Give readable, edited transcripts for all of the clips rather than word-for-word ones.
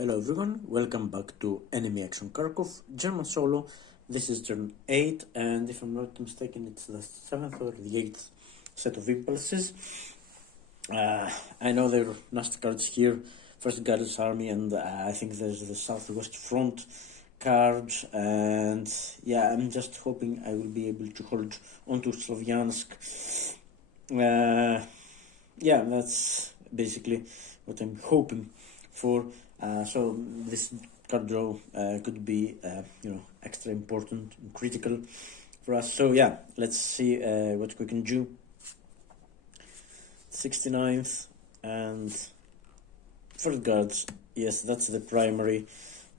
Hello everyone, welcome back to Enemy Action Kharkov, German solo. This is turn 8, and if I'm not mistaken, it's the 7th or the 8th set of impulses. I know there are nasty cards here, First Guards Army, and I think there's the Southwest Front card, and yeah, I'm just hoping I will be able to hold onto Slavyansk. Yeah, that's basically what I'm hoping for. So this card draw could be, extra important and critical for us. So yeah, let's see what we can do. 69th and First Guards. Yes, that's the primary,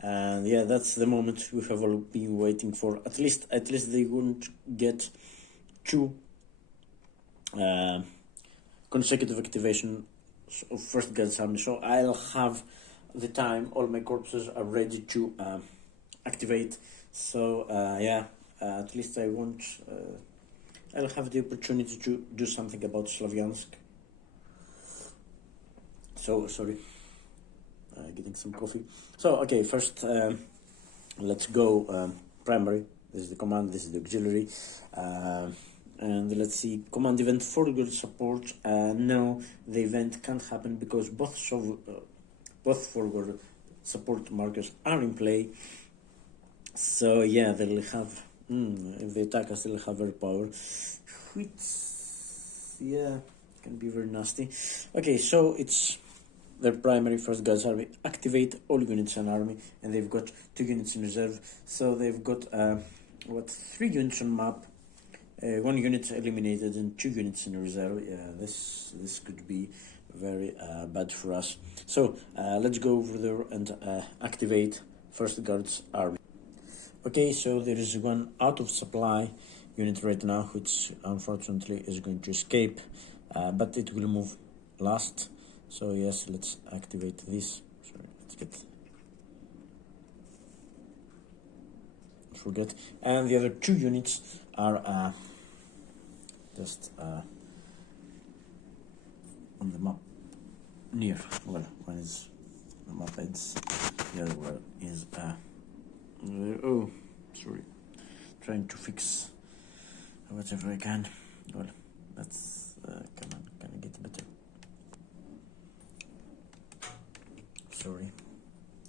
and yeah, that's the moment we have all been waiting for. At least they wouldn't get two consecutive activation of First Guards Army. So I'll have the time, all my corpses are ready to activate. So at least I won't I'll have the opportunity to do something about Slavyansk. So sorry, getting some coffee. So okay, first let's go primary. This is the command, this is the auxiliary, and let's see, command event forward support. No, the event can't happen because both forward support markers are in play. So yeah, they'll have, if they attack us, they'll have their power, which, yeah, can be very nasty. Okay, so it's their primary First Guards Army. Activate all units in army, and they've got 2 units in reserve. So they've got 3 units on map, 1 unit eliminated, and 2 units in reserve. Yeah, this could be very bad for us. So let's go over there and activate First Guards Army. Okay, so there is one out of supply unit right now, which unfortunately is going to escape, but it will move last. So yes, let's activate this. Sorry, let's get forget. And the other 2 units are just on the map near. Well, one is the map ends, the other one is oh, sorry, trying to fix whatever I can. Well, that's come on, can I get better? Sorry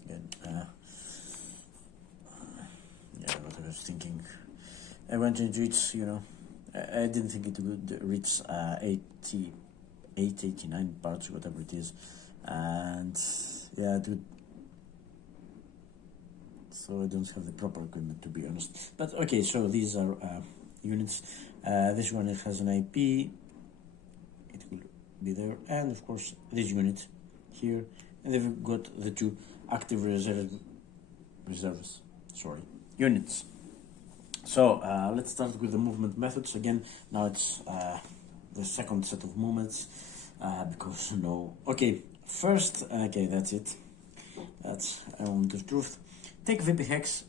again. Yeah, what I was thinking, I went into it, I didn't think it would reach 89 parts, whatever it is, and yeah, it would. So I don't have the proper equipment, to be honest. But okay, so these are units. This one has an IP, it will be there, and of course this unit here, and they've got the 2 active units. So let's start with the movement methods again. Now it's the second set of movements, because no. Okay, first, okay, that's it. That's a moment of truth. Take VP Hex,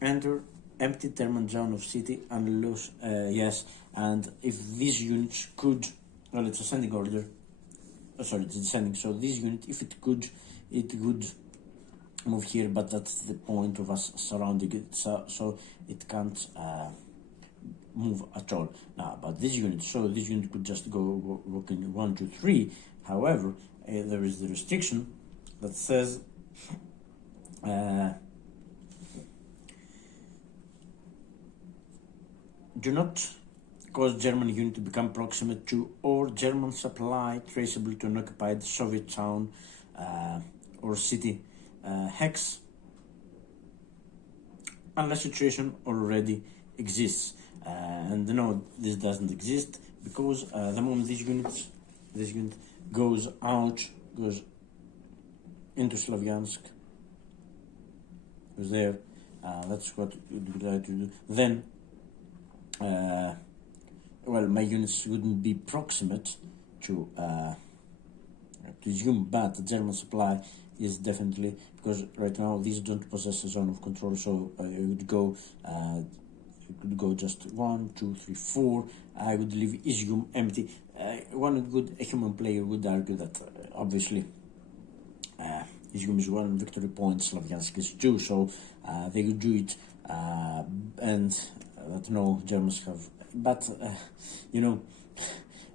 enter empty Terman zone of city, and lose, yes, and if these units could, well, it's ascending order, sorry, it's descending, so this unit, if it could, it would move here, but that's the point of us surrounding it, so it can't move at all. Now, but this unit, so this unit could just go walking 1, 2, 3. However, there is the restriction that says do not cause German unit to become proximate to or German supply traceable to an occupied Soviet town or city hex unless situation already exists. And no, this doesn't exist, because the moment this unit goes into Slavyansk, goes there, that's what we would like to do. Then well, my units wouldn't be proximate to Zoom, but the German supply is definitely, because right now these don't possess a zone of control, so it would go just 1, 2, 3, 4. I would leave Izium empty. One good human player would argue that obviously Izium is 1 victory point, Slavyansk is 2, so they could do it, and that no Germans have, but you know,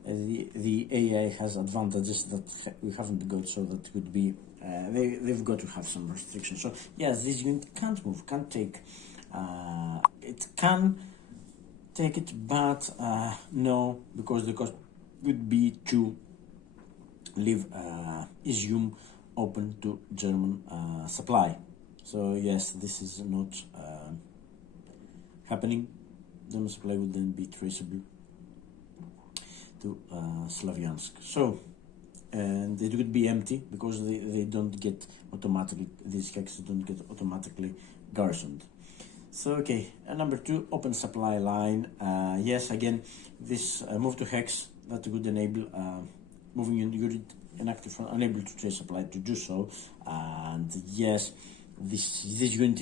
the AI has advantages that we haven't got, so that could be they've got to have some restrictions. So yes, this unit can't move, can't take, it can take it, but no, because the cost would be to leave Izium open to German supply. So yes, this is not happening. German supply would then be traceable to Slavyansk. So, and it would be empty because they don't get automatically, these hexes don't get automatically garrisoned. So okay, number 2, open supply line. Yes, again, this move to hex that would enable moving unit inactive front unable to trace supply to do so. And yes, this unit,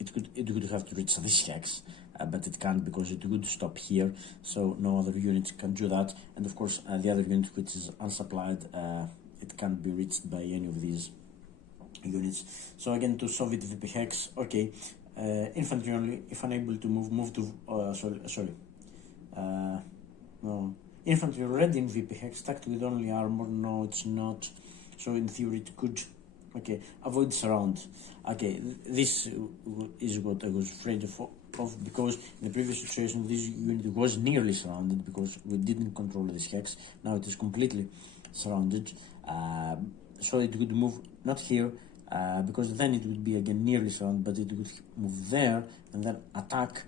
it could have to reach this hex, but it can't because it would stop here, so no other unit can do that. And of course the other unit, which is unsupplied, it can't be reached by any of these units. So again, to Soviet VP hex, okay, infantry only, if unable to move to no, infantry already in VP hex, stacked with only armor, no it's not, so in theory it could, okay, avoid surround. Okay, this is what I was afraid of, because in the previous situation this unit was nearly surrounded because we didn't control this hex. Now it is completely surrounded, so it would move not here, because then it would be again nearly surrounded, but it would move there and then attack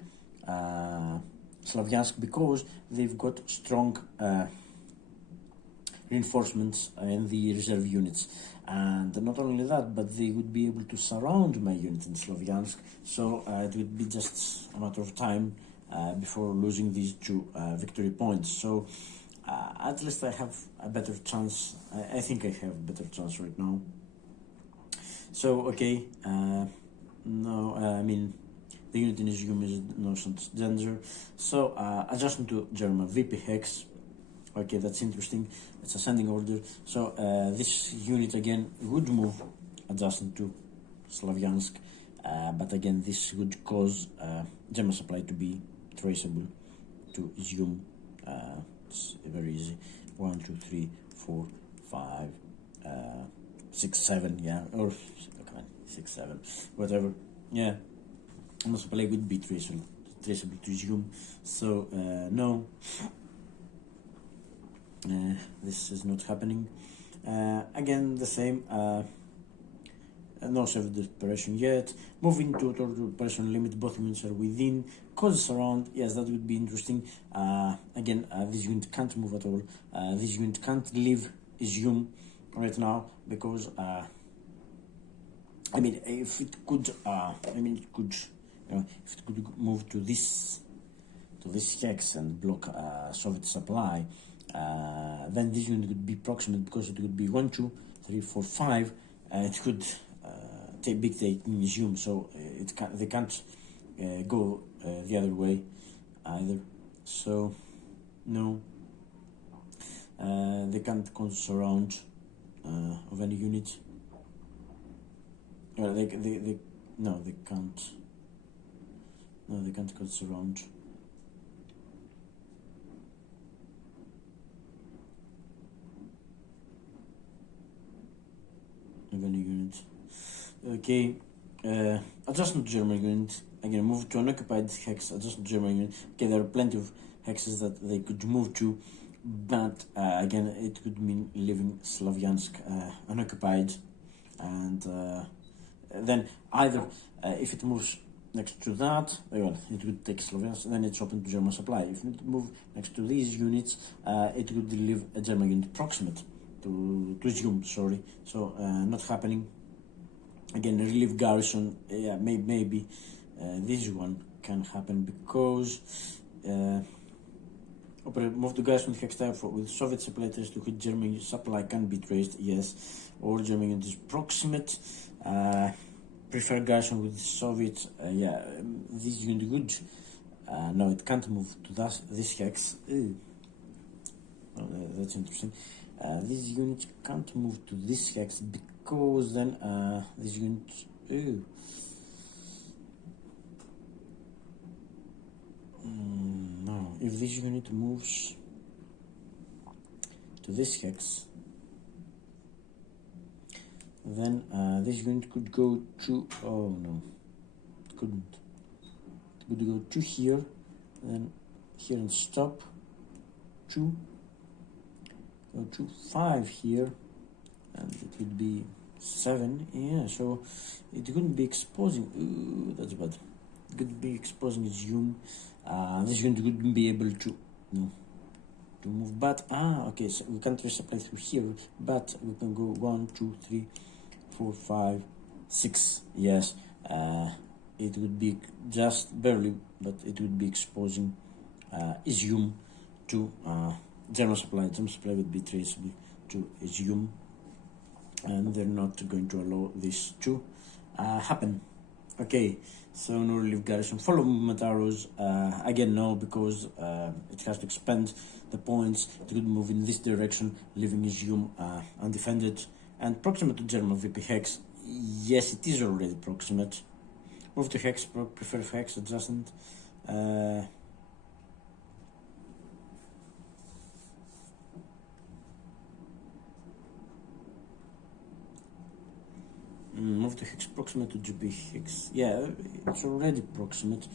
Slavyansk, because they've got strong reinforcements in the reserve units. And not only that, but they would be able to surround my unit in Slavyansk, so it would be just a matter of time before losing these 2 victory points. So at least I have a better chance. I think I have a better chance right now. So okay, no, I mean, the unit in Izium is no such danger. So adjustment to German VP hex. Okay, that's interesting. It's ascending order. So this unit again would move adjacent to Slavyansk, but again this would cause German supply to be traceable to Izium. It's very easy. 1, 2, 3, 4, 5, 6, 7. Yeah, or come on, 6, 7, whatever. Yeah, German supply would be traceable to Izium. So no. This is not happening. Again, the same. No self desperation yet. Moving to total operation limit. Both units are within. Cause surround. Yes, that would be interesting. Again, this unit can't move at all. This unit can't leave Izium right now because I mean, if it could, it could, if it could move to this hex and block Soviet supply. Then this unit would be proximate because it would be 1, 2, 3, 4, 5. It could take in Izium, so they can't go the other way either. So no, they can't cause surround of any unit. They can't. No, they can't cause surround. Of any unit. Okay, adjustment to German unit. Again, move to unoccupied hex. Adjustment to German unit. Okay, there are plenty of hexes that they could move to, but again, it could mean leaving Slavyansk unoccupied, and then either if it moves next to that, well, it would take Slavyansk, then it's open to German supply. If it move next to these units, it would leave a German unit proximate to Izium, sorry. So not happening. Again, relief garrison, yeah, maybe this one can happen because move to garrison hex type with Soviet supply traced to which German supply can be traced, yes, or German unit is proximate. Prefer garrison with Soviet, yeah, this unit good. No, it can't move to this hex. Oh, that's interesting. This unit can't move to this hex because then this unit. Ooh. No, if this unit moves to this hex, then this unit could go to, oh no, it couldn't. It could go to here, then here and stop, 2, go to 5 here, and it would be 7, yeah, so it couldn't be exposing, ooh, that's bad. It could be exposing its yum. This unit wouldn't be able to, no, to move, but okay, so we can't resupply through here, but we can go 1, 2, 3, 4, 5, 6. Yes, it would be just barely, but it would be exposing Izium to German supply. German supply would be traceable to Izium, and they're not going to allow this to happen. Okay, so no relief garrison. Follow movement arrows. Again, no, because it has to expand the points. It could move in this direction, leaving Izium undefended. And proximate to German VP hex. Yes, it is already proximate. Move to hex, prefer hex adjacent. Move to hex proximate to GB hex. Yeah, it's already proximate,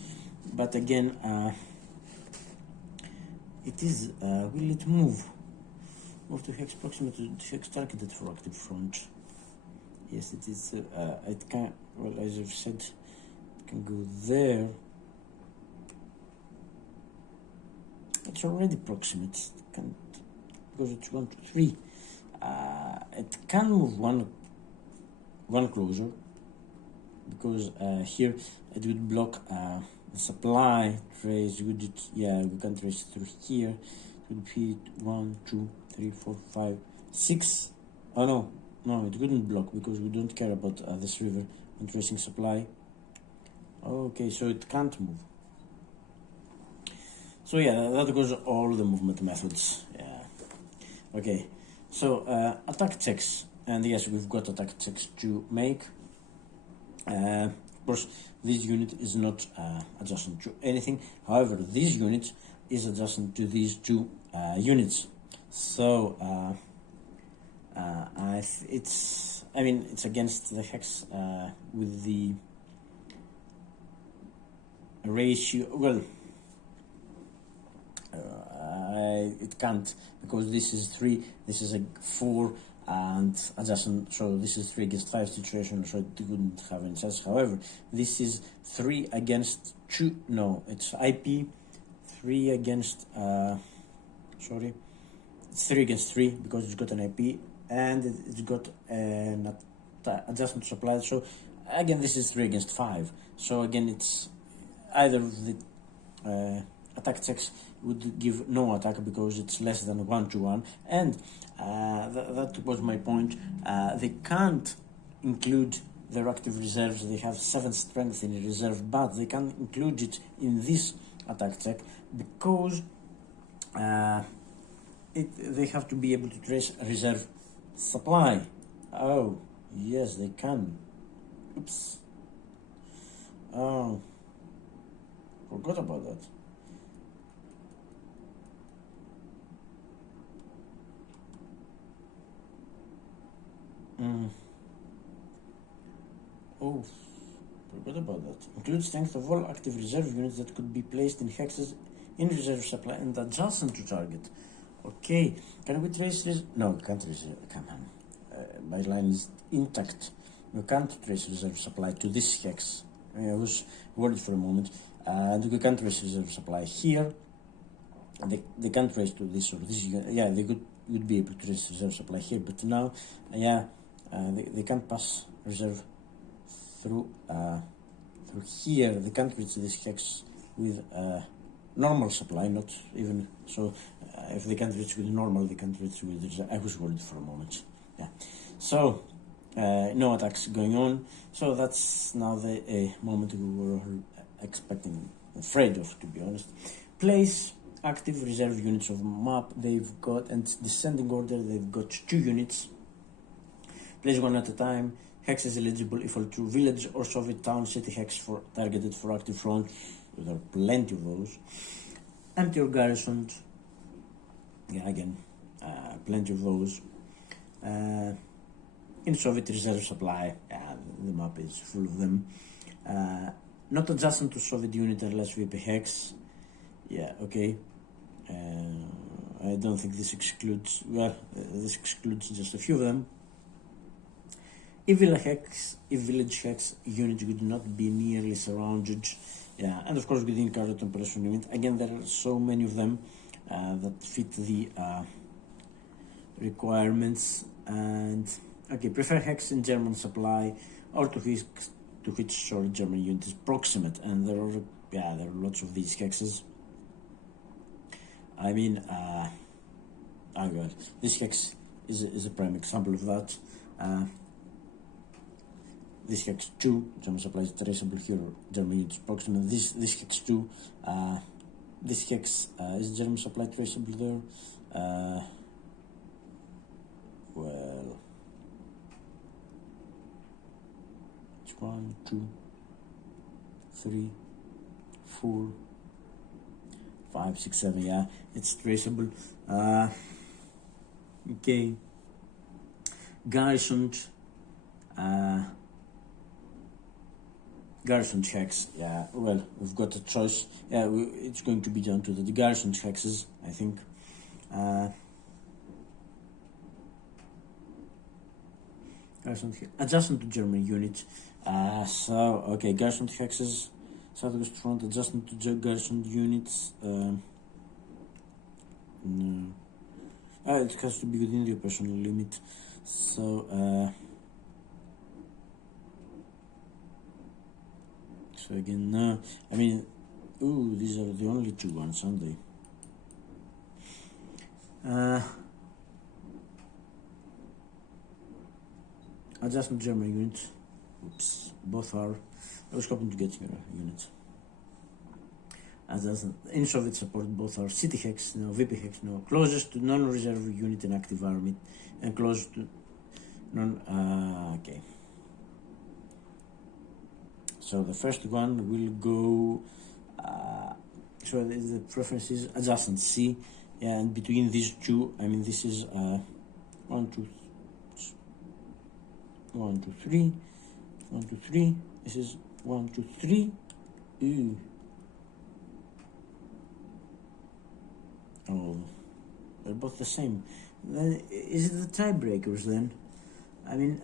but again, it is. Will it move? Move to hex proximate to hex targeted for active front. Yes, it is. It can. Well, as I've said, it can go there. It's already proximate. It can't, because it's 1, 2, 3. It can move one closer, because here it would block the supply trace. Would it? Yeah, we can trace through here. It would be 1, 2, 3, 4, 5, 6. Oh no, it wouldn't block because we don't care about this river and tracing supply. Okay, so it can't move. So yeah, that goes all the movement methods. Yeah. Okay, so attack checks. And yes, we've got attack checks to make. Of course, this unit is not adjacent to anything. However, this unit is adjacent to these two units. So it's against the hex with the ratio. Well, it can't, because this is 3, this is a 4. And adjacent, so this is 3 against 5 situation, so it wouldn't have any chance. However, this is 3 against 2. No, it's IP 3 against. Sorry, it's 3 against 3 because it's got an IP and it's got an adjacent supply. So again, this is 3 against 5. So again, it's either of the attack checks would give no attack because it's less than 1-1, and that was my point. They can't include their active reserves. They have 7 strength in reserve, but they can't include it in this attack check because they have to be able to trace reserve supply. Oh yes, they can. Oops. Oh, forgot about that. Oh, forgot about that. Include strength of all active reserve units that could be placed in hexes in reserve supply and adjacent to target. Okay, can we trace this? No, we can't trace it. Come on. My line is intact. We can't trace reserve supply to this hex. I was worried for a moment. And we can't trace reserve supply here. They can't trace to this or this unit. Yeah, they would be able to trace reserve supply here, but now, yeah. They can't pass reserve through here. They can't reach this hex with normal supply, not even so. If they can't reach with normal, they can't reach with reserve. I was worried for a moment. Yeah. So no attacks going on. So that's now the moment we were expecting, afraid of, to be honest. Place active reserve units of map. They've got, and descending order. They've got 2 units. place one at a time. Hex is eligible if all true village or Soviet town city hex for targeted for active front. There are plenty of those. Empty or garrisoned. Yeah, again, plenty of those. In Soviet reserve supply, the map is full of them. Not adjacent to Soviet unit unless VP hex. Yeah, okay. I don't think this excludes, this excludes just a few of them. If village hex unit would not be nearly surrounded, yeah, and of course within current operation unit. Again, there are so many of them that fit the requirements. And okay, prefer hex in German supply or to which short German unit is proximate, and there are lots of these hexes. I mean, this hex is a prime example of that. This hex 2, German supply is traceable here, German unit is proximate. This hex 2, this hex is German supply traceable there. Well, it's 1, 2, 3, 4, 5, 6, 7. Yeah, it's traceable. Okay, garrisoned. Garrison checks, yeah, well, we've got a choice. Yeah, it's going to be down to the garrison hexes, I think. Adjacent to German units. Okay, garrison hexes, southwest front, adjacent to garrison units. No. It has to be within the operational limit. So, so again, no. I mean, these are the only two ones, aren't they? Adjustment German units. Oops, both are. I was hoping to get your units. Adjustment in Soviet support, both are city hex, no VP hex, no. Closest to non-reserve unit in active army, and close to non. Okay. So the first one will go. So the preference is adjacent C, and between these two, I mean this is 1, 2, 3, 1, 2, 3. This is 1, 2, 3. Ooh. Oh, they're both the same. Then is it the tiebreakers then? I mean,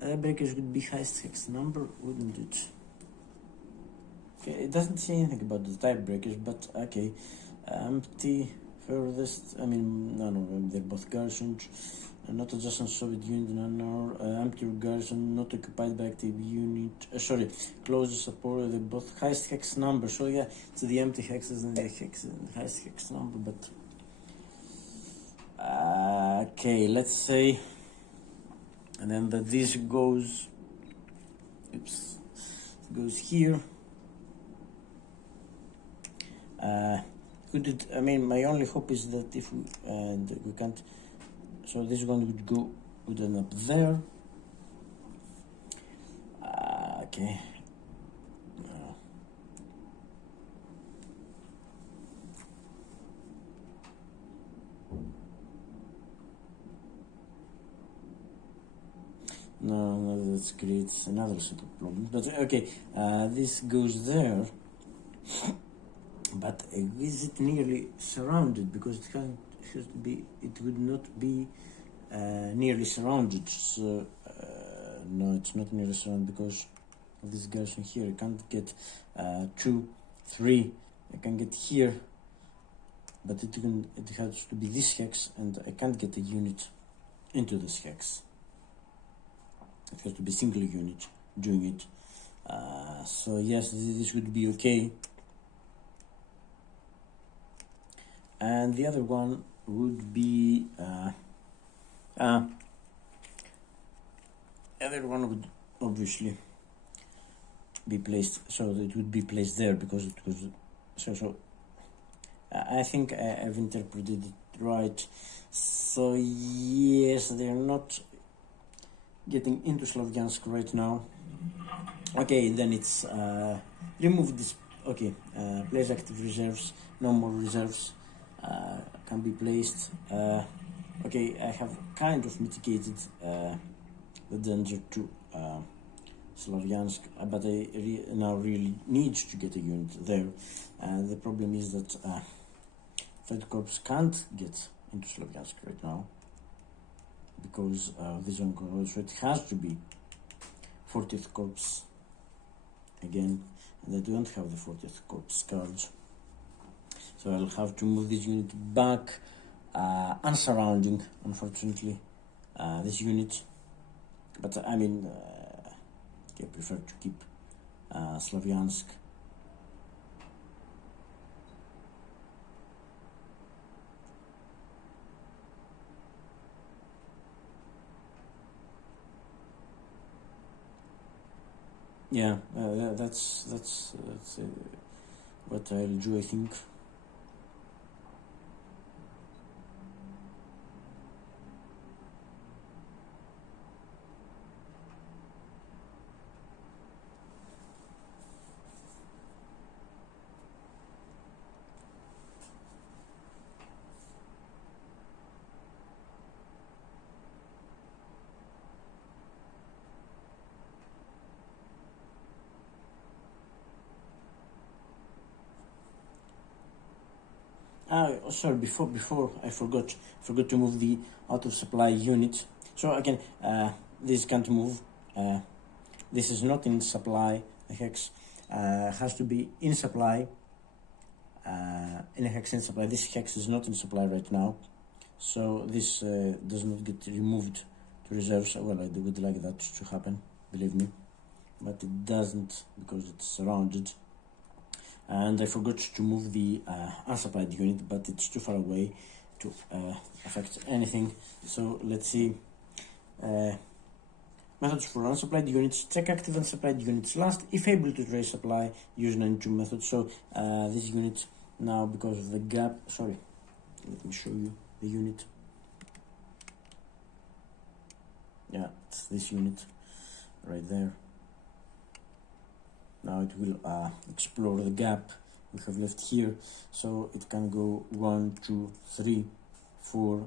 tiebreakers would be highest hex number, wouldn't it? Okay, it doesn't say anything about the tiebreakers, but okay. Empty, furthest, I mean, no, they're both garrisoned. Not adjacent Soviet unit, empty garrison, not occupied by active unit. Closest support, they're both highest hex number. So yeah, it's the empty hexes and the highest hex number, but okay, let's say, and then this goes, goes here. I mean, my only hope is that if we can't, so this one would end up there. Okay. No, that creates another set of problems. But okay, this goes there. But is it nearly surrounded? Because it has to be. It would not be nearly surrounded. So no, it's not nearly surrounded because of this garrison here. I can't get 2, 3. I can get here, but it has to be this hex, and I can't get a unit into this hex. It has to be single unit doing it. So yes, this would be okay. And the other one would be other one would obviously be placed, so it would be placed there because it was so I think I've interpreted it right. So yes, they're not getting into Slavyansk right now. Okay, then it's remove this. Okay, place active reserves. No more reserves can be placed. Okay, I have kind of mitigated the danger to Slavyansk, but I now really need to get a unit there. The problem is that Third Corps can't get into Slavyansk right now because the zone control, so it has to be 40th Corps again, and I don't have the 40th Corps cards, so I'll have to move this unit back and surrounding, unfortunately, this unit. But I mean, I prefer to keep Slavyansk. Yeah, that's what I'll do, I think. Sorry, before I forgot to move the out of supply unit. So again, this can't move. This is not in supply. The hex has to be in supply. In a hex in supply. This hex is not in supply right now, so this does not get removed to reserves. Well, I would like that to happen, believe me, but it doesn't because it's surrounded. And I forgot to move the unsupplied unit, but it's too far away to affect anything. So let's see. Methods for unsupplied units. Check active unsupplied units last. If able to trace supply, use 92 method. So this unit now, because of the gap, sorry, let me show you the unit. Yeah, it's this unit right there. Now it will explore the gap we have left here, so it can go 1, 2, 3, 4.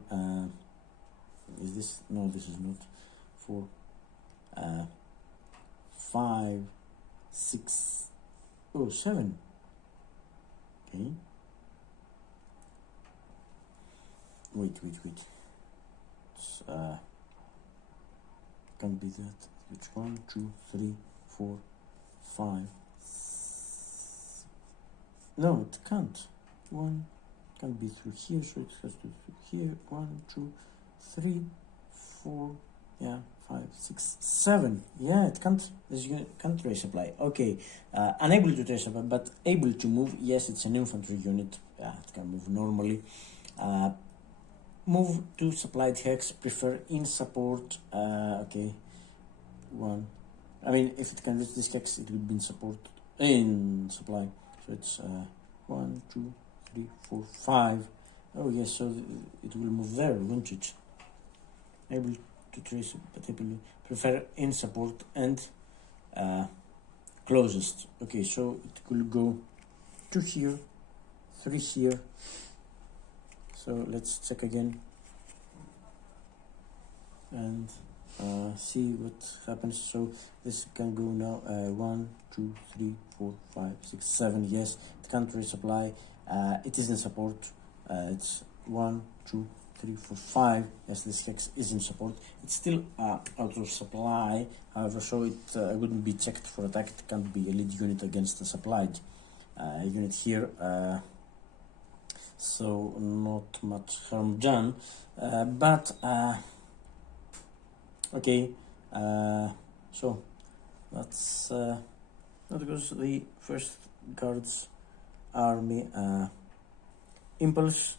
Is this? No, this is not 4. 5, 6, 7. Okay. Wait. It's, can't be that. It's 1, 2, 3, 4, 5. No, it can't. 1 can't be through here, so it has to be through here. 1, 2, 3, 4. Yeah, 5, 6, 7. Yeah, it can't. This unit can't trace supply. Okay, unable to trace supply, but able to move. Yes, it's an infantry unit. Yeah, it can move normally. Move to supplied hex. Prefer in support. Okay, 1. I mean, if it can reach this hex, it would be in support, in supply. So it's 1, 2, 3, 4, 5. Oh yes, so it will move there, won't it? Able to trace, but able prefer in support and closest. Okay, so it will go 2 here, 3 here. So let's check again and see what happens. So this can go now 1, 2, 3, 4, 5, 6, 7. Yes, it can't resupply. It is in support. It's 1, 2, 3, 4, 5. Yes, this hex is in support. It's still out of supply, however, so it wouldn't be checked for attack. It can't be a lead unit against the supplied unit here. So not much harm done, but okay, so that's that goes the first guards army impulse.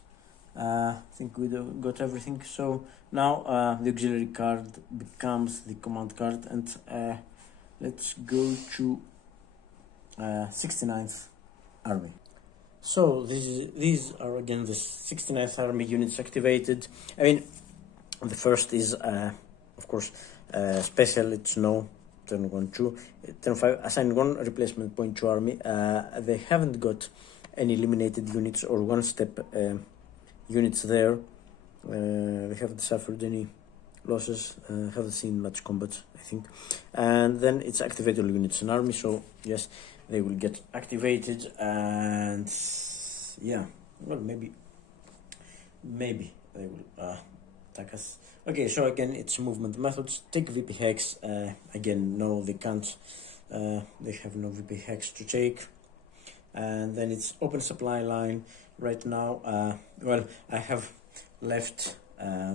I think we got everything. So now the auxiliary card becomes the command card, and let's go to 69th army. So these are again the 69th Army units activated. I mean, the first is, of course, special. It's no turn 1 2 turn 5 assign 1 replacement point to army. They haven't got any eliminated units or one-step units there. They haven't suffered any losses. Haven't seen much combat, I think. And then it's activated units in army. So yes, they will get activated, and yeah, well, maybe they will attack us. Okay, so again, it's movement methods. Take VP hex. Again, no, they can't. They have no VP hex to take. And then it's open supply line. Right now, well, I have left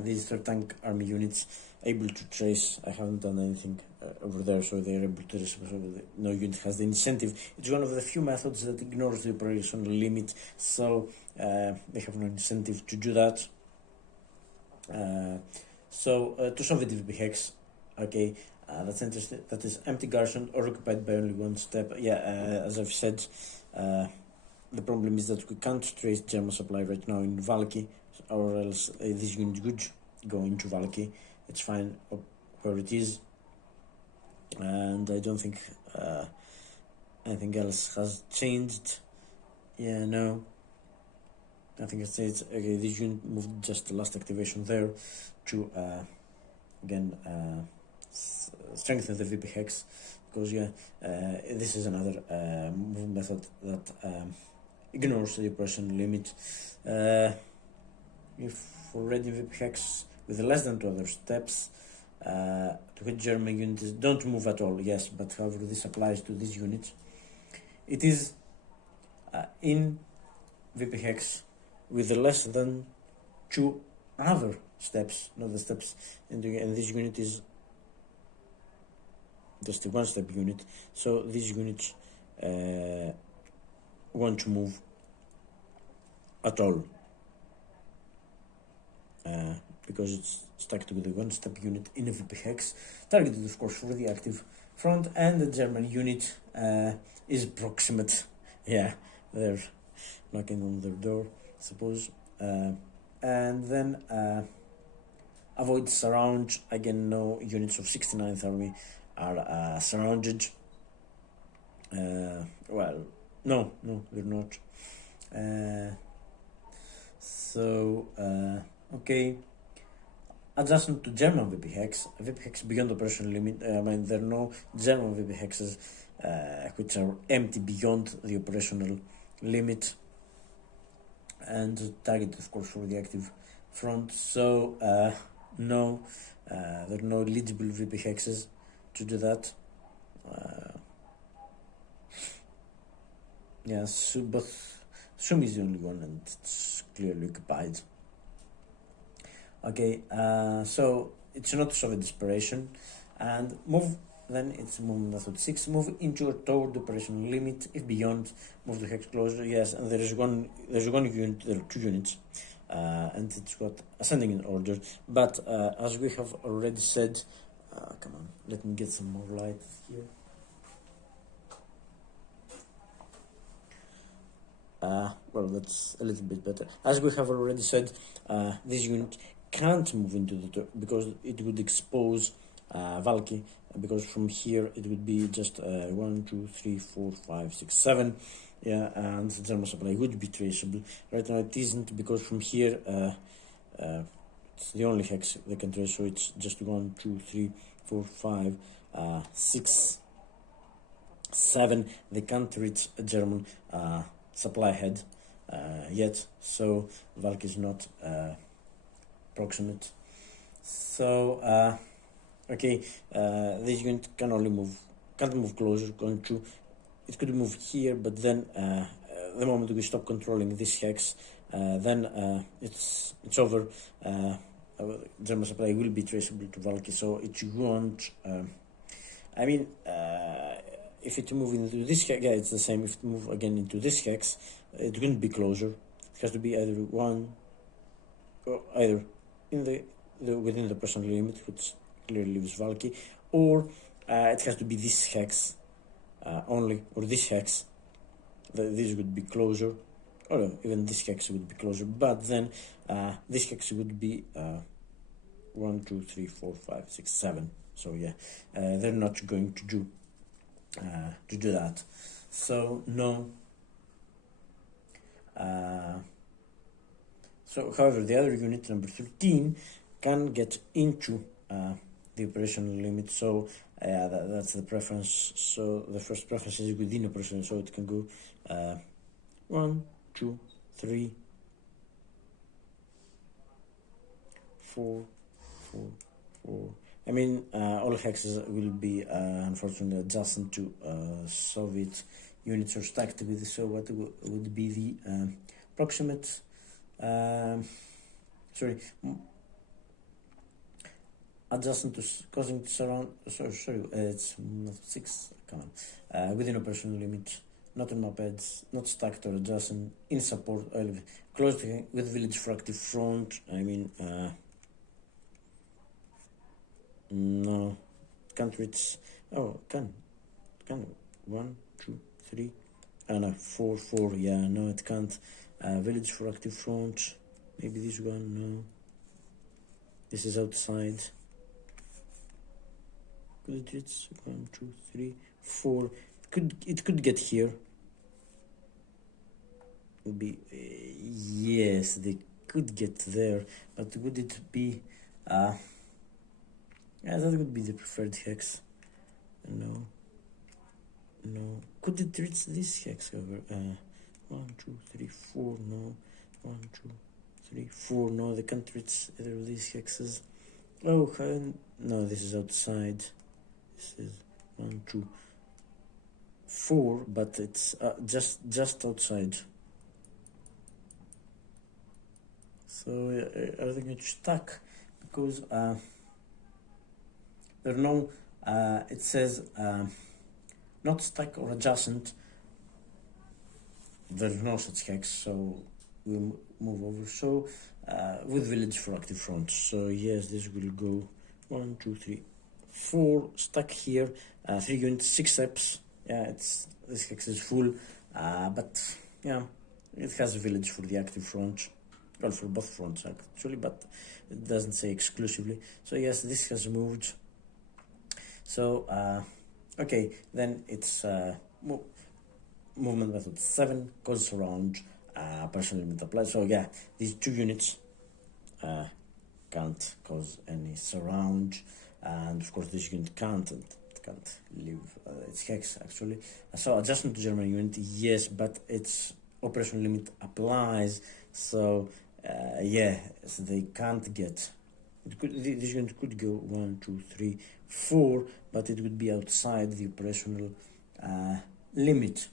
these third tank army units able to trace. I haven't done anything over there, so they're able to trace. So no unit has the incentive. It's one of the few methods that ignores the operational limit, so they have no incentive to do that. So to solve the VP hex, okay, that's interesting. That is empty garrison or occupied by only one step. Yeah, as I've said, the problem is that we can't trace German supply right now in Valky, or else this unit could go into Valky. It's fine where it is, and I don't think anything else has changed. Yeah, no. I think it's okay. This unit moved just the last activation there to again strengthen the VP hex, because yeah, this is another move method that ignores the operational limit. If already VP hex with less than 2 other steps to hit German units, don't move at all. Yes, but however this applies to this unit, it is in VP hex with less than 2 other steps, not the steps, and this unit is just a one-step unit, so these units want to move at all, because it's stuck to the one-step unit in a VP hex, targeted of course for the active front, and the German unit is proximate. Yeah, they're knocking on their door, suppose, and then avoid surround. Again, no units of 69th Army are surrounded. Well, no, they're not. Okay. Adjustment to German VP hex. VP hex beyond operational limit. I mean, there are no German VP hexes which are empty beyond the operational limit, and target of course for the active front. So no, there are no eligible VP hexes to do that. Yeah, so, but Sum is the only one, and it's clearly occupied. Okay, so it's not Soviet desperation, and move. Then it's movement method 6. Move into or toward the operational limit. If beyond, move the hex closer. Yes, and there's one unit. There are 2 units, and it's got ascending in order. But as we have already said, come on, let me get some more light here. Well, that's a little bit better. As we have already said, this unit can't move into the because it would expose Valky, because from here it would be just 1, 2, 3, 4, 5, 6, 7. Yeah, and the German supply would be traceable. Right now it isn't, because from here it's the only hex they can trace, so it's just 1, 2, 3, 4, 5, 6, 7. They can't reach a German supply head yet, so Valky is not proximate. So okay, this unit can only can't move closer. It could move here, but then the moment we stop controlling this hex, then it's over. German supply will be traceable to Valky, so it won't. I mean, if it move into this hex, yeah, it's the same. If it move again into this hex, it wouldn't be closer. It has to be either one, or either in the within the personal limit, which clearly leaves Valky, or it has to be this hex only, or this hex. This would be closer, or even this hex would be closer, but then this hex would be 1, 2, 3, 4, 5, 6, 7. So yeah, they're not going to do that. So no. So however, the other unit, number 13, can get into the operational limit. So that's the preference. So the first preference is within operation, so it can go 1, 2, 3, 4, 4, 4. I mean, all hexes will be unfortunately adjacent to Soviet units or stacked with. So what would be the approximate? Adjacent to causing to surround. Sorry, it's not 6. Come on, within operational limit. Not on mopeds, not stacked or adjacent, in support, close to, with village for active front. I mean, no, can't reach. Oh, can 1, 2, 3, no, 4, 4. Yeah, no, it can't. Village for active front. Maybe this one. No, this is outside. Could it reach 1, 2, 3, 4? It could get here. Would be yes, they could get there, but would it be? Yeah, that would be the preferred hex. No. Could it reach this hex? However, 1, 2, 3, 4. No. 1, 2, 3, 4. No, they can't reach either of these hexes. Oh, no, this is outside. This is 1, 2, 4, but it's just outside. So are they going to stack? Because there are no. It says not stack or adjacent. There's no such hex, so we'll move over. So with village for active front. So yes, this will go 1, 2, 3, 4 stuck here. 3 units, 6 steps. Yeah, this hex is full, but yeah, it has a village for the active front. Well, for both fronts actually, but it doesn't say exclusively. So yes, this has moved. So okay, then it's movement method 7 goes around partial limit applied. So yeah, these 2 units can't cause any surround, and of course this unit can't leave its hex actually. So adjustment to German unit, yes, but its operational limit applies. So yeah, so they can't get. This unit could go 1, 2, 3, 4, but it would be outside the operational limit,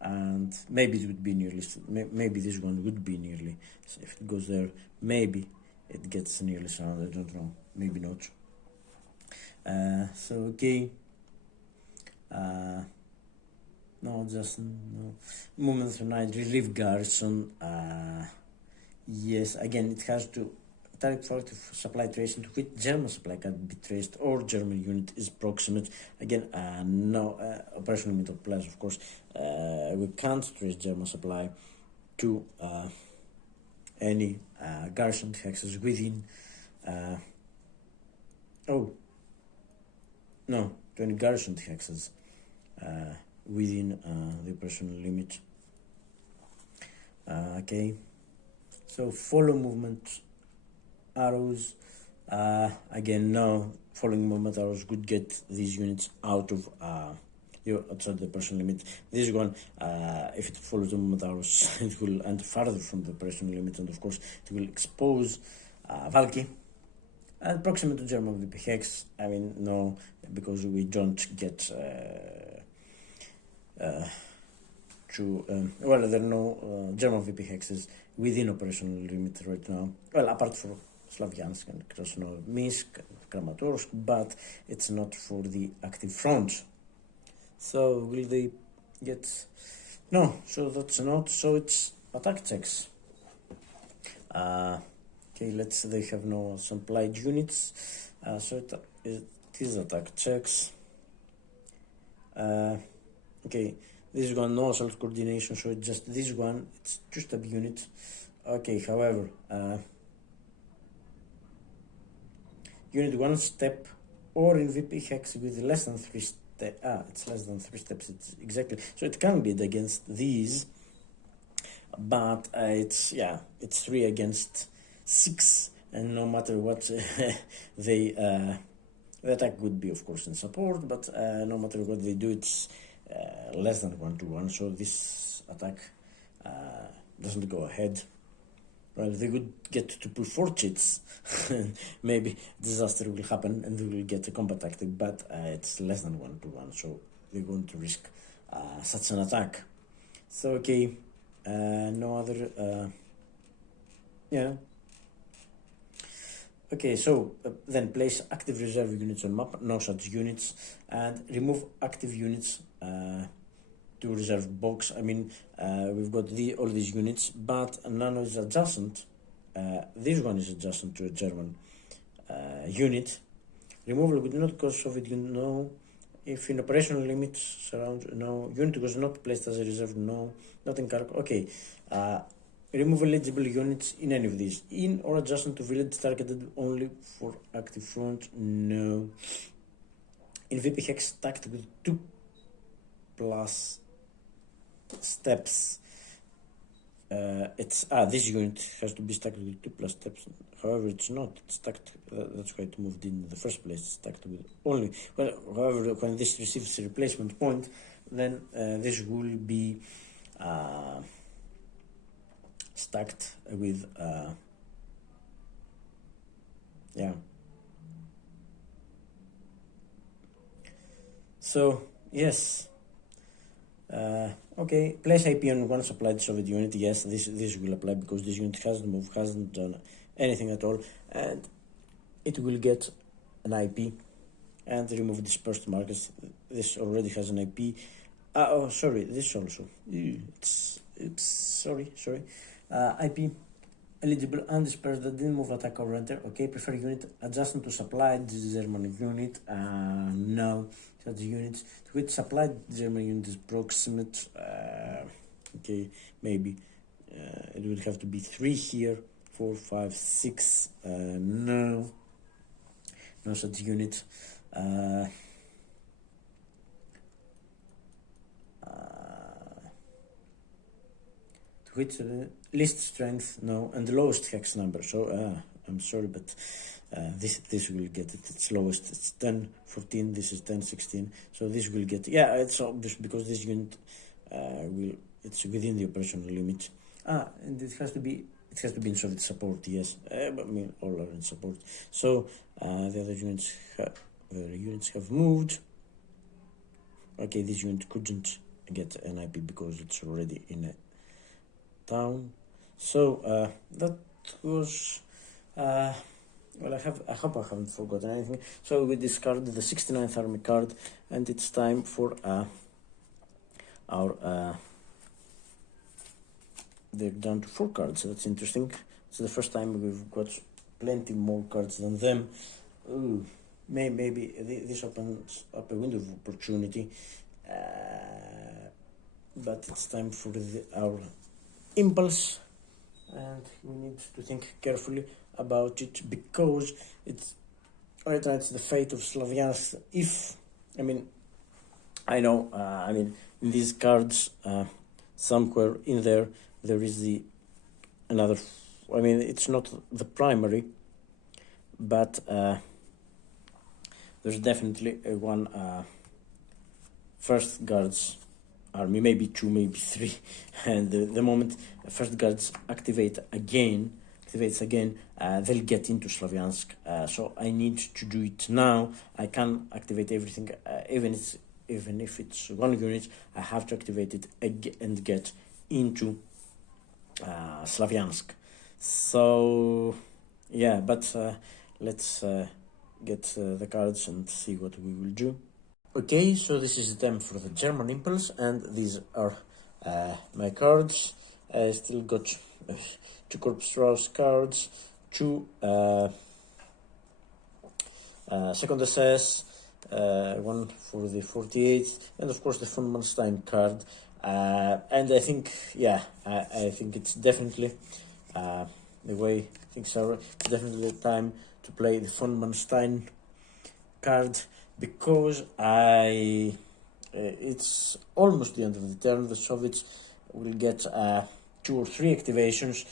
and maybe it would be nearly. Maybe this one would be nearly. So if it goes there, maybe it gets nearly surrounded. I don't know. Maybe not. So okay. No, just no. Movement tonight, relief garrison. Yes, again, it has to target for supply tracing to which German supply can be traced or German unit is proximate. Again, no operational limit applies, of course. We can't trace German supply to any garrison hexes within. To any garrison hexes within the operational limit. Okay, so follow movement arrows. Again, no, following movement arrows would get these units out of outside the operational limit. This one, if it follows the movement arrows, it will enter farther from the operational limit, and of course it will expose Valky. And proximate to German VP hex, I mean, no, because we don't get well, there are no German VP hexes within operational limit right now. Well, apart from Slavyansk and Krasnominsk, Kramatorsk, but it's not for the active front. So will they get? No, so that's not. So it's attack checks. Okay, let's say they have no supplied units. So it is attack checks. Okay, This one no self-coordination, so it's just this one, it's just a unit. Okay, however, unit 1 step or in VP hex with less than 3 steps. It's less than 3 steps, it's exactly. So it can be against these, but it's 3 against 6, and no matter what the attack would be, of course, in support, but no matter what they do, it's less than 1-1, so this attack doesn't go ahead. Well, they would get to pull 4 chits, maybe disaster will happen and they will get a combat tactic, but it's less than 1-1, so they're going to risk such an attack. So, okay, no other, Okay, so then place active reserve units on map, no such units, and remove active units to reserve box. I mean, we've got all these units, but none is adjacent. This one is adjacent to a German unit. Removal would not cause Soviet unit, no. If in operational limits surround, no. Unit was not placed as a reserve, no. Not in Kharkov, okay. Remove eligible units in any of these. In or adjacent to village targeted only for active front, no. In VP hex stacked with 2+ steps. This unit has to be stacked with 2+ steps. However, it's not. It's stacked. That's why it moved in the first place. It's stacked with only. Well, however, when this receives a replacement point, then this will be stacked with So yes. Okay, place IP on one supplied Soviet unit. Yes, this will apply because this unit hasn't moved, hasn't done anything at all, and it will get an IP and remove dispersed markers. This already has an IP. Oh, sorry, this also. Sorry. IP eligible undispersed that didn't move attack or enter. Okay, prefer unit adjacent to supplied German unit. No, such units to which supplied German unit is proximate. Okay, maybe it would have to be 3 here, 4, 5, 6. No such unit. Which least strength, no, and the lowest hex number. So I'm sorry, but this will get it. It's lowest. It's 10, 14. This is 10, 16. So this will get. Yeah, it's obvious because this unit it's within the operational limit. And it has to be. It has to be in Soviet support. Yes, I mean all are in support. So the other units have moved. Okay, this unit couldn't get an IP because it's already in a town. So that was well, I hope I haven't forgotten anything. So we discarded the 69th army card, and it's time for our they're down to 4 cards. So that's interesting. It's the first time we've got plenty more cards than them. Ooh, maybe this opens up a window of opportunity, but it's time for our impulse, and we need to think carefully about it because it's the fate of Slavyansk. If I know in these cards somewhere in there is another. It's not the primary, but there's definitely one first guards army, maybe 2, maybe 3, and the moment first guards activates again, they'll get into Slavyansk. So I need to do it now. I can activate everything, even if it's 1 unit. I have to activate it and get into Slavyansk. So yeah, but let's get the cards and see what we will do. Okay, so this is the time for the German impulse, and these are my cards. I still got 2 Corpus Strauss cards, 2 Second SS, one for the 48th, and of course the von Manstein card. And I think, yeah, I think it's definitely the way things are. It's definitely the time to play the von Manstein card, because it's almost the end of the turn. The Soviets will get 2 or 3 activations.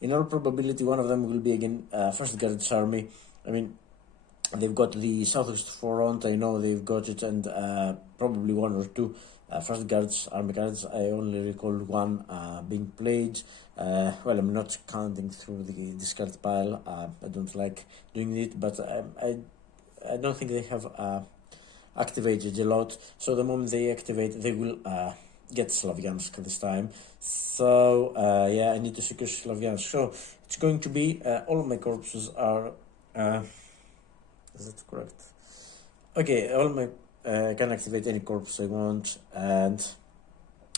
In all probability, one of them will be again First Guards Army. I mean, they've got the Southwest Front, I know they've got it, and probably 1 or 2 First Guards Army cards. I only recall 1 being played. Well, I'm not counting through the discard pile. I don't like doing it, but I don't think they have activated a lot. So the moment they activate, they will get Slavyansk this time. So yeah, I need to secure Slavyansk. So it's going to be all of my corpses are. Is that correct? Okay, all my I can activate any corpse I want, and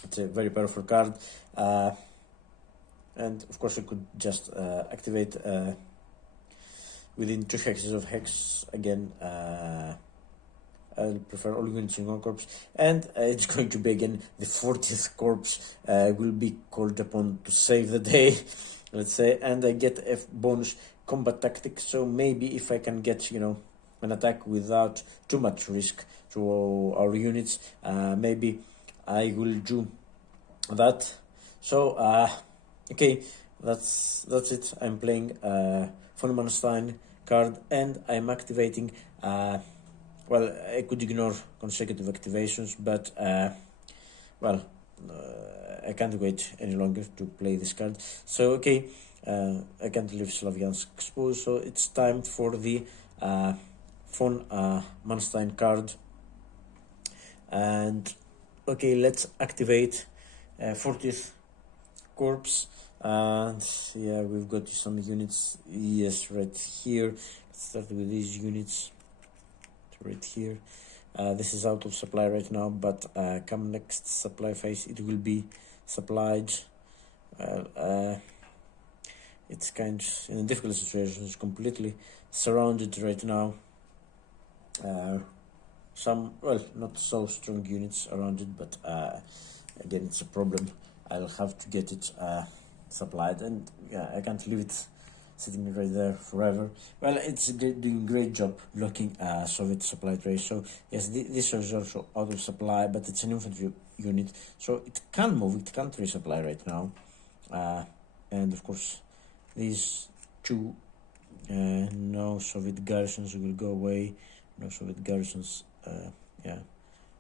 it's a very powerful card. And of course, I could just activate within 2 hexes of hex again. I'll prefer all units in 1 corpse, and it's going to be again the 40th corpse will be called upon to save the day, let's say, and I get a bonus combat tactics. So maybe if I can get, you know, an attack without too much risk to our units, maybe I will do that. So okay, that's it. I'm playing von Manstein card, and I'm activating. Well, I could ignore consecutive activations, but well, I can't wait any longer to play this card. So okay, I can't leave Slavyansk exposed, so it's time for the von Manstein card. And okay, let's activate 40th corpse. And yeah, we've got some units. Yes, right here. Let's start with these units. Right here. This is out of supply right now, but come next supply phase, it will be supplied. It's kind of in a difficult situation. It's completely surrounded right now. Some, well, not so strong units around it, but again, it's a problem. I'll have to get it supplied, and yeah, I can't leave it sitting right there forever. Well, it's doing a great job blocking Soviet supply trace. So yes, this is also out of supply, but it's an infantry unit, so it can move, it can't resupply right now. And of course, these 2 no Soviet garrisons will go away. No Soviet garrisons, yeah,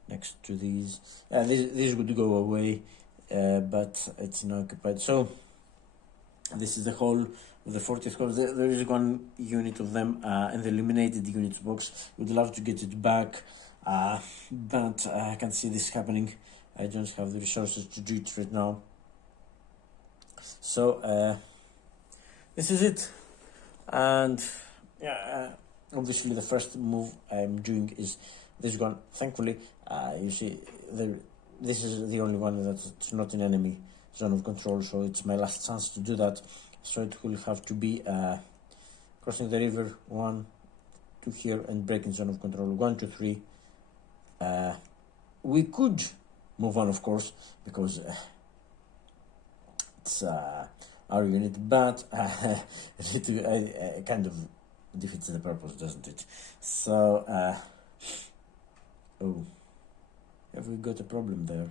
next to these. These would go away, but it's not occupied. So this is the whole of the 40th corps. There is 1 unit of them in the eliminated units box. Would love to get it back, but I can't see this happening. I don't have the resources to do it right now. So this is it. And yeah, obviously the first move I'm doing is this one. Thankfully, you see, this is the only one that's not in enemy zone of control, so it's my last chance to do that. So it will have to be crossing the river, 1, 2 here, and breaking zone of control, 1, 2, 3. We could move on, of course, because it's our unit, but it kind of defeats the purpose, doesn't it? So, oh, have we got a problem there?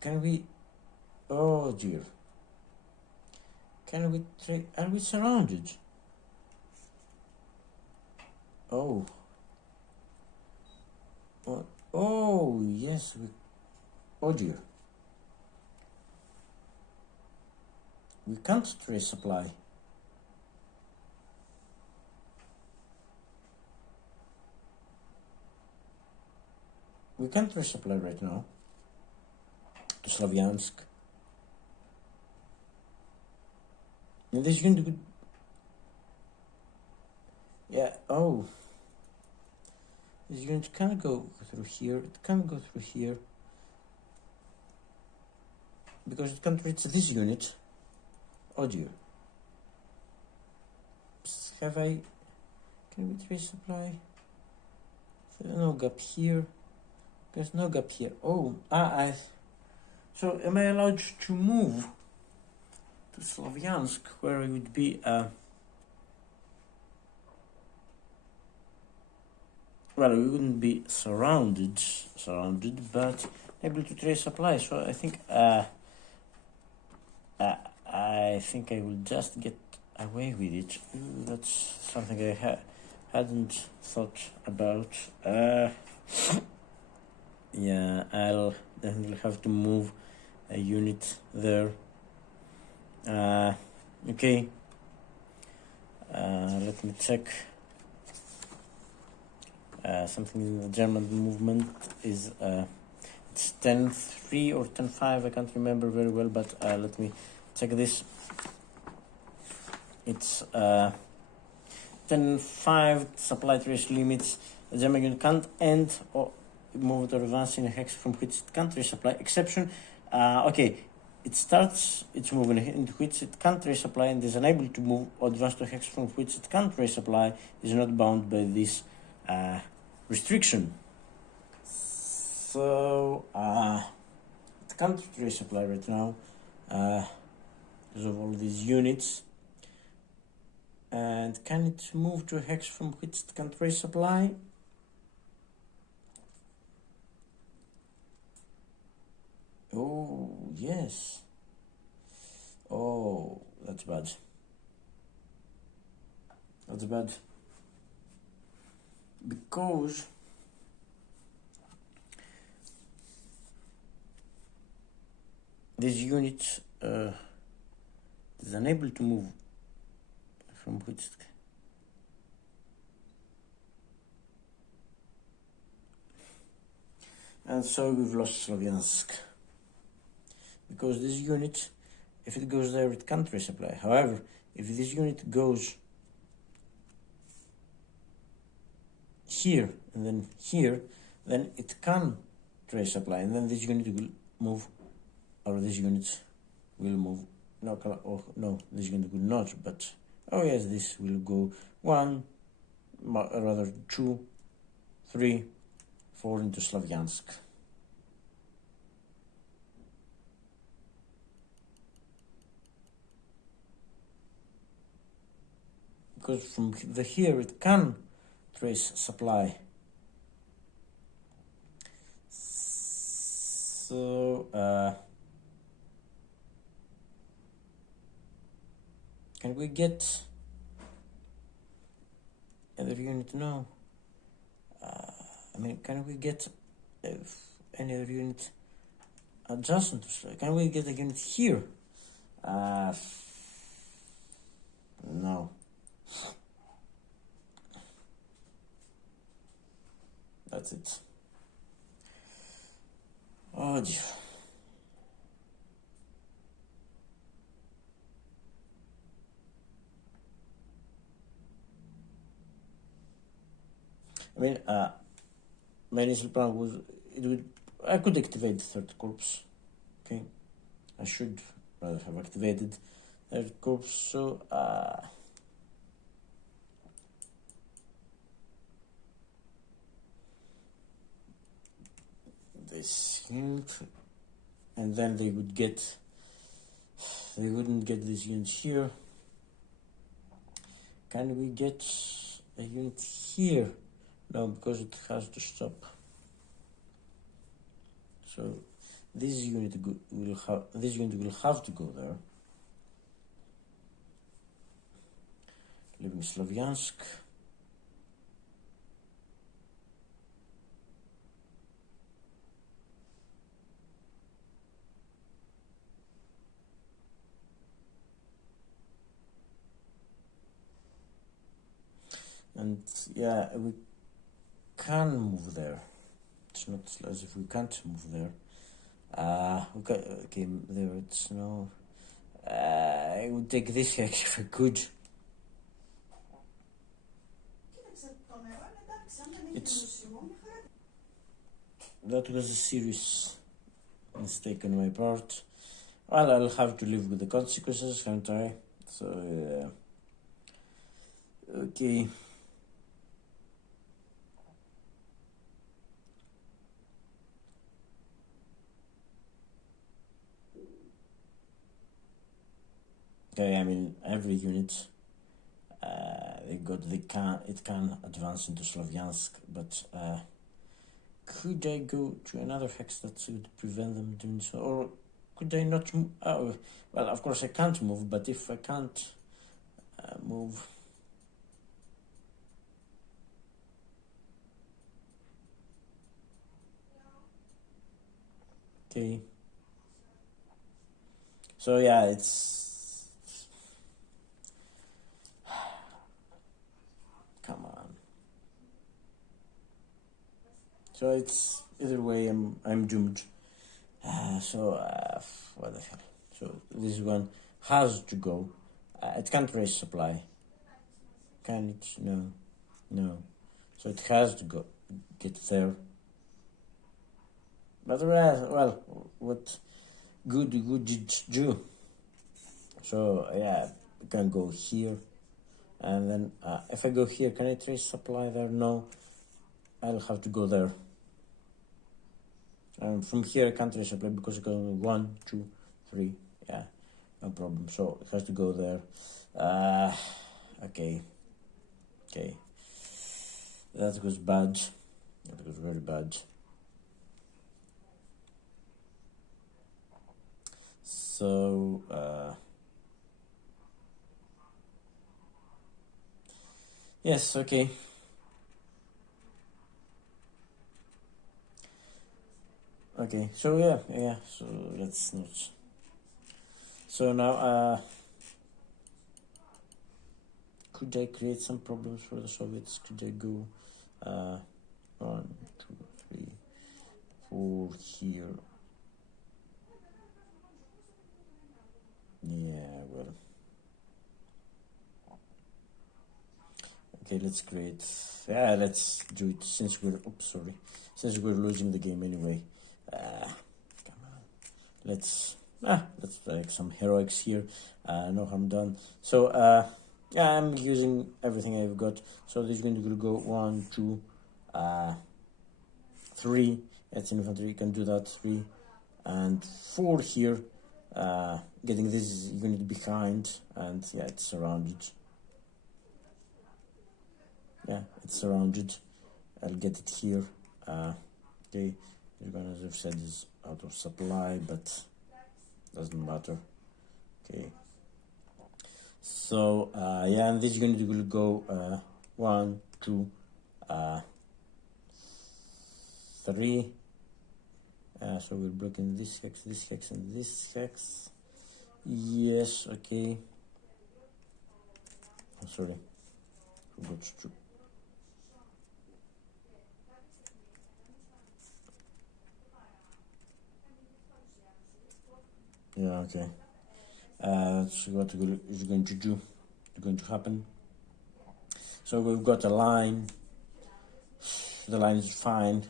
Can we? Oh dear. Can we trade? Are we surrounded? Oh. Oh yes. Oh dear. We can't trace supply. We can't trace supply right now to Slavyansk. And this unit could... Yeah, oh. This unit can't go through here. It can't go through here. Because it can't reach this unit. Oh dear. Have I... Can we resupply? There's no gap here. There's no gap here. Oh, so am I allowed to move to Slavyansk, where it would be well, we wouldn't be surrounded, but able to trace supply. So I think I will just get away with it. That's something I hadn't thought about. Yeah, I'll definitely have to move a unit there. Okay. Let me check. Something in the German movement is it's 10-3 or 10-5. I can't remember very well, but let me check this. It's 10-5 supply trace limits. The German unit can't end or move or advance in a hex from which it can't resupply. Exception. Okay. It starts its movement into which it can't resupply and is unable to move or advance to a hex from which it can't resupply, is not bound by this restriction. So it can't resupply right now because of all these units. And can it move to a hex from which it can't resupply? Oh, yes. Oh, that's bad. That's bad. Because this unit is unable to move from which it... And so we've lost Slavyansk. Because this unit, if it goes there, it can't resupply. However, if this unit goes here and then here, then it can resupply, and then this unit will move, or this unit will move. No, this unit will not. But oh yes, this will go 1, rather 2, 3, 4 into Slavyansk. Because from here it can trace supply. So can we get another unit? No. Can we get any other unit adjacent to? Can we get a unit here? No. That's it. Oh dear. My initial plan was I could activate the third corpse. Okay, I should rather have activated third corpse. So this unit, and then they wouldn't get this unit here. Can we get a unit here? No, because it has to stop. So this unit will have to go there. Leaving Slavyansk. And yeah, we can move there. It's not as if we can't move there. Okay, there it's no. I would take this hex if I could. That was a serious mistake on my part. Well, I'll have to live with the consequences, can't I? So yeah. Okay. Okay, I mean every unit it can advance into Slavyansk, but could I go to another hex that would prevent them doing so, or could I not move? Oh, well, of course I can't move, but if I can't move, okay. So yeah, it's come on. So it's either way, I'm doomed. What the hell? So this one has to go. It can't raise supply. Can it? No, no. So it has to go get there. But well, what good did it do? So yeah, we can go here, and then if I go here, can I trace supply there? No, I'll have to go there. And from here I can't trace supply because it goes 1, 2, 3. Yeah, no problem. So it has to go there. Okay. That was bad. That was very bad. So yes, okay. Okay, so yeah, so let's not. So now, could I create some problems for the Soviets? Could I go 1, 2, 3, 4 here? Yeah, well. Okay, let's create. Yeah, let's do it since we're losing the game anyway. Come on, let's like some heroics here. No harm done. So yeah, I'm using everything I've got. So this is going to go 1, 2, 3. That's infantry. You can do that 3 and 4 here. Getting this unit behind, and yeah, it's surrounded. Yeah, it's surrounded. I'll get it here. Okay, this one, as I've said, is out of supply, but doesn't matter. Okay. So yeah, and this unit will go 1, 2, 3. So we're blocking this hex, and this hex. Yes, okay. I'm sorry. Forgot to. Yeah, okay. That's what is going to do. Going to happen. So we've got a line. The line is fine.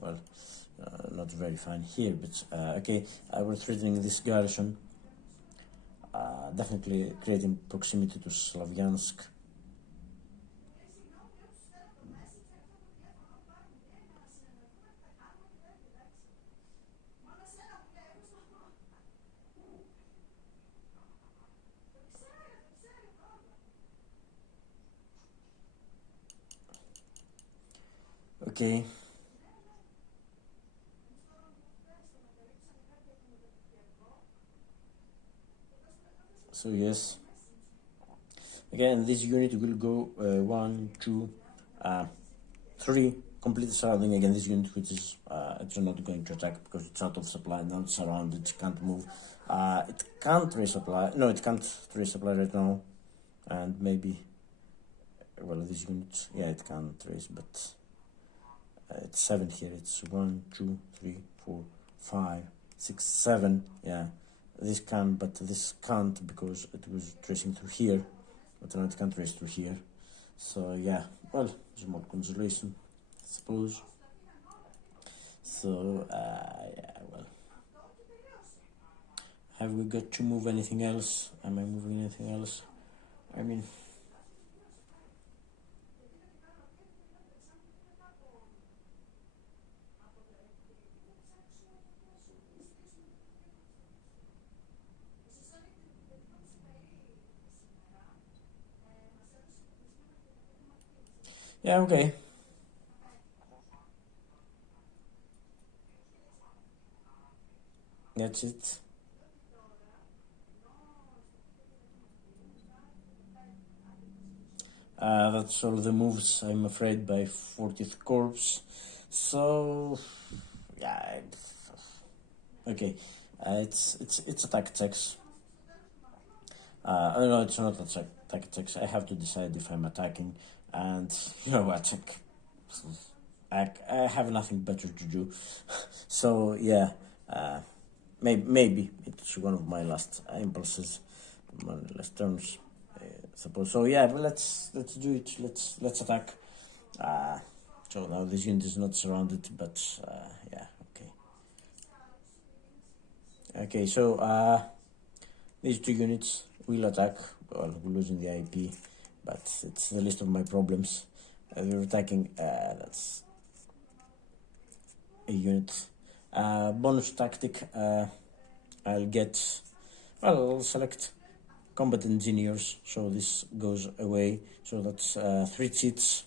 Well, not very fine here, but okay. We're threatening this garrison. Definitely creating proximity to Slavyansk. Okay. So yes. Again, this unit will go 1, 2, 3. Complete surrounding again. This unit, which is it's not going to attack because it's out of supply. Now it's surrounded. It can't move. It can't resupply. No, it can't resupply right now. And maybe, well, this unit, yeah, it can trace, but it's 7 here. It's 1, 2, 3, 4, 5, 6, 7. Yeah, this can, but this can't because it was tracing through here, but now it can't trace through here. So yeah, well, there's more consolation, I suppose. So yeah, well, have we got to move anything else? Am I moving anything else? I mean, Yeah, okay. That's it. That's all the moves, I'm afraid, by 40th Corps. So, yeah, okay. It's attack checks. No, it's not attack checks. I have to decide if I'm attacking, and you know what? I have nothing better to do. So yeah, maybe it's one of my last impulses, my last turns. Suppose so. Yeah, but let's do it. Let's attack. So now this unit is not surrounded, but yeah, okay. Okay, so these two units will attack. Well, we're losing the IP, but it's the least of my problems. They're attacking. That's a unit. Bonus tactic. I'll get. Well, I'll select combat engineers, so this goes away. So that's 3 cheats.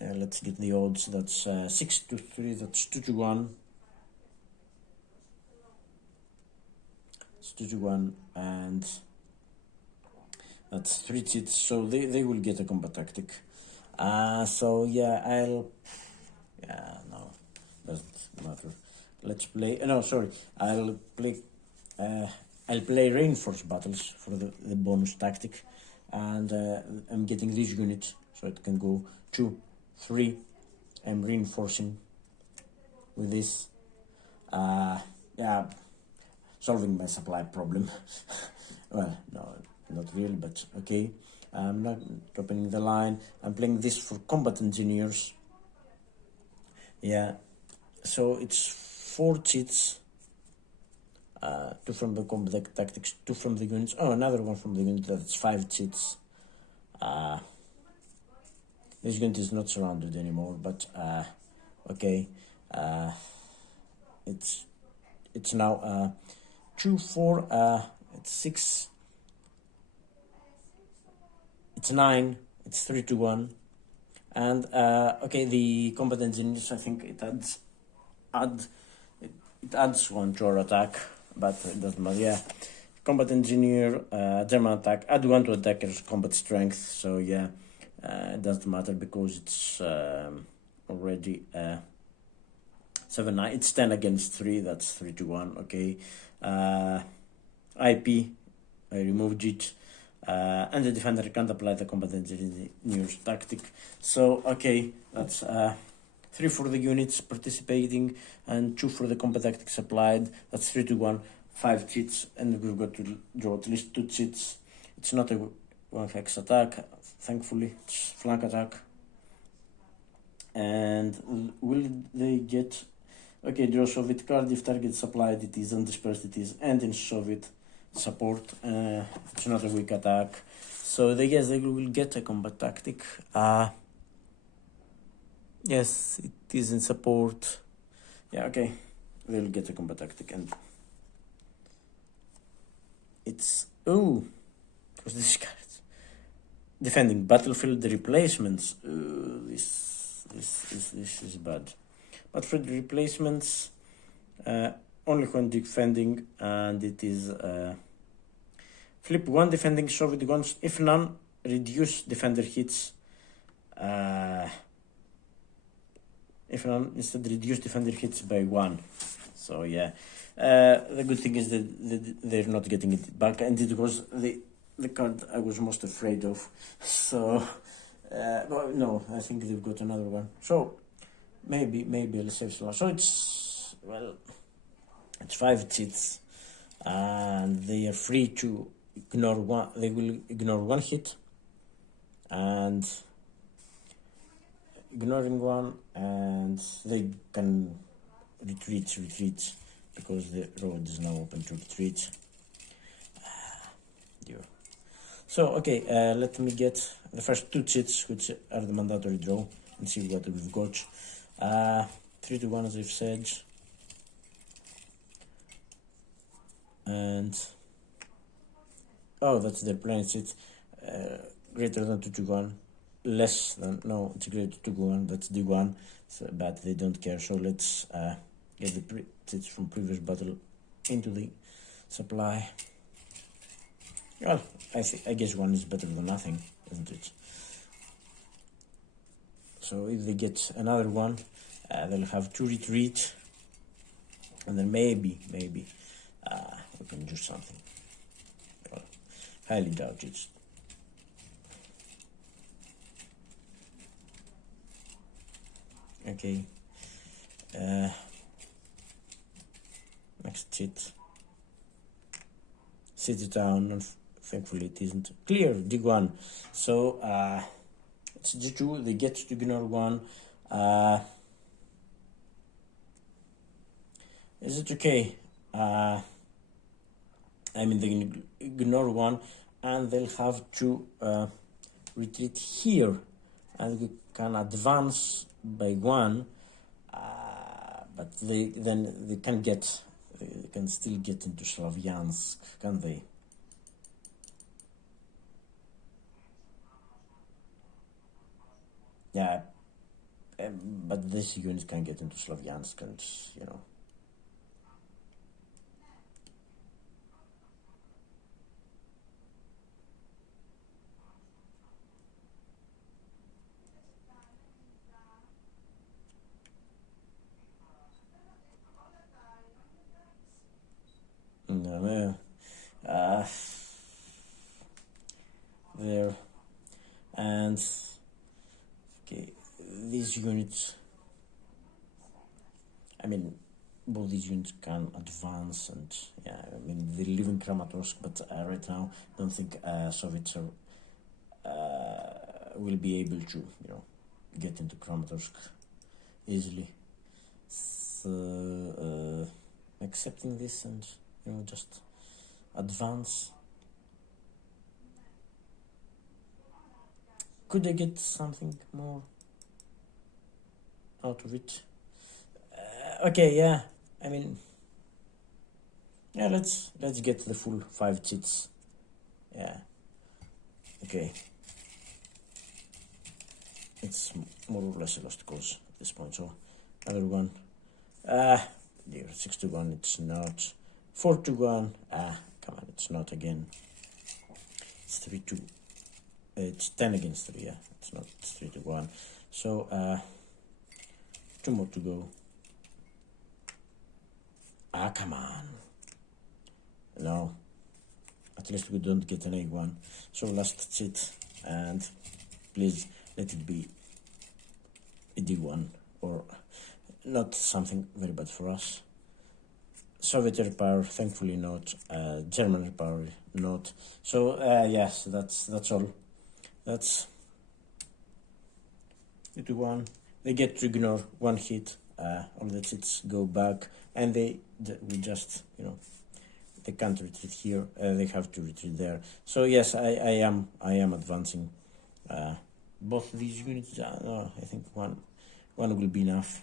Let's get the odds. That's 6 to 3. That's 2 to 1. It's 2 to 1, and that's 3 cheats. So they will get a combat tactic. So yeah, no, doesn't matter. Let's play. No, sorry. I'll play reinforced battles for the bonus tactic, and I'm getting this unit, so it can go 2, 3. I'm reinforcing with this. Yeah, solving my supply problem. Well, no, not really, but okay. I'm not opening the line. I'm playing this for combat engineers. Yeah, so it's 4 cheats. 2 from the combat tactics, 2 from the units. Oh, another one from the unit. That's 5 cheats. This unit is not surrounded anymore, but okay. It's now 2, 4. It's 6. It's 9. It's 3 to 1. And okay, the combat engineers, I think it adds 1 to our attack, but it doesn't matter. Yeah, combat engineer, German attack, add 1 to attacker's combat strength. So yeah, it doesn't matter because it's already 7, 9. It's 10 against 3. That's 3 to 1. Okay, IP, I removed it. And the defender can't apply the combat engineer's tactic. So okay, that's 3 for the units participating and 2 for the combat tactics applied. That's 3 to 1, 5 cheats, and we've got to draw at least 2 cheats. It's not a 1 hex attack, thankfully. It's flank attack. And will they get? Okay, draw Soviet card. If target is applied, it is undispersed. It is and in Soviet support. It's not a weak attack, so they will get a combat tactic. Yes, it is in support. Yeah, okay, they'll get a combat tactic, and it's what's this card? Defending battlefield replacements. This is bad. But for the replacements, only when defending, and it is flip 1 defending Soviet guns. If none, reduce defender hits. If none, instead reduce defender hits by 1. So yeah, the good thing is that they're not getting it back, and it was the card I was most afraid of. So well, no, I think they've got another one. So maybe I'll save some. So it's 5 cheats, and they are free to ignore 1. They will ignore 1 hit, and ignoring 1, and they can retreat because the road is now open to retreat. So okay, let me get the first 2 cheats, which are the mandatory draw, and see what we've got. 3 to 1, as I've said. And oh, that's the planet cheat. greater than 2 to 1, less than, no, it's greater to 1, that's D1, so, but they don't care. So let's get the tits from previous battle into the supply. Well, I guess 1 is better than nothing, isn't it? So if they get another one, they'll have 2 retreat, and then maybe we can do something. Well, highly doubt it. Okay. Next Chit. City town, and thankfully it isn't. Clear, D1. So it's D2, they get to ignore 1. Is it okay? I mean, they can ignore 1, and they'll have to retreat here, and we can advance by 1, but they can still get into Slavyansk, can they? Yeah, but this unit can get into Slavyansk, and you know. There, and okay, these units, I mean, both these units can advance, and yeah, I mean, they live in Kramatorsk, but right now I don't think Soviets will be able to, you know, get into Kramatorsk easily. So accepting this and, you know, just advance. Could I get something more out of it? Okay, yeah. I mean, yeah. Let's get the full 5 chits. Yeah. Okay. It's more or less a lost cause at this point. So another one. Dear, 6 to 1. It's not. 4 to 1. Come on, it's not again. It's 3 to. It's 10 against 3, yeah. It's not 3 to 1. So, 2 more to go. Come on. No. At least we don't get an A1. So, last Chit. And please let it be a D1. Or not something very bad for us. Soviet air power, thankfully not. German air power, not. So, yes, that's all. That's 2 to 1. They get to ignore 1 hit. All the chits go back, and we just, you know, they can't retreat here. They have to retreat there. So yes, I am advancing. Both these units. No, I think one will be enough.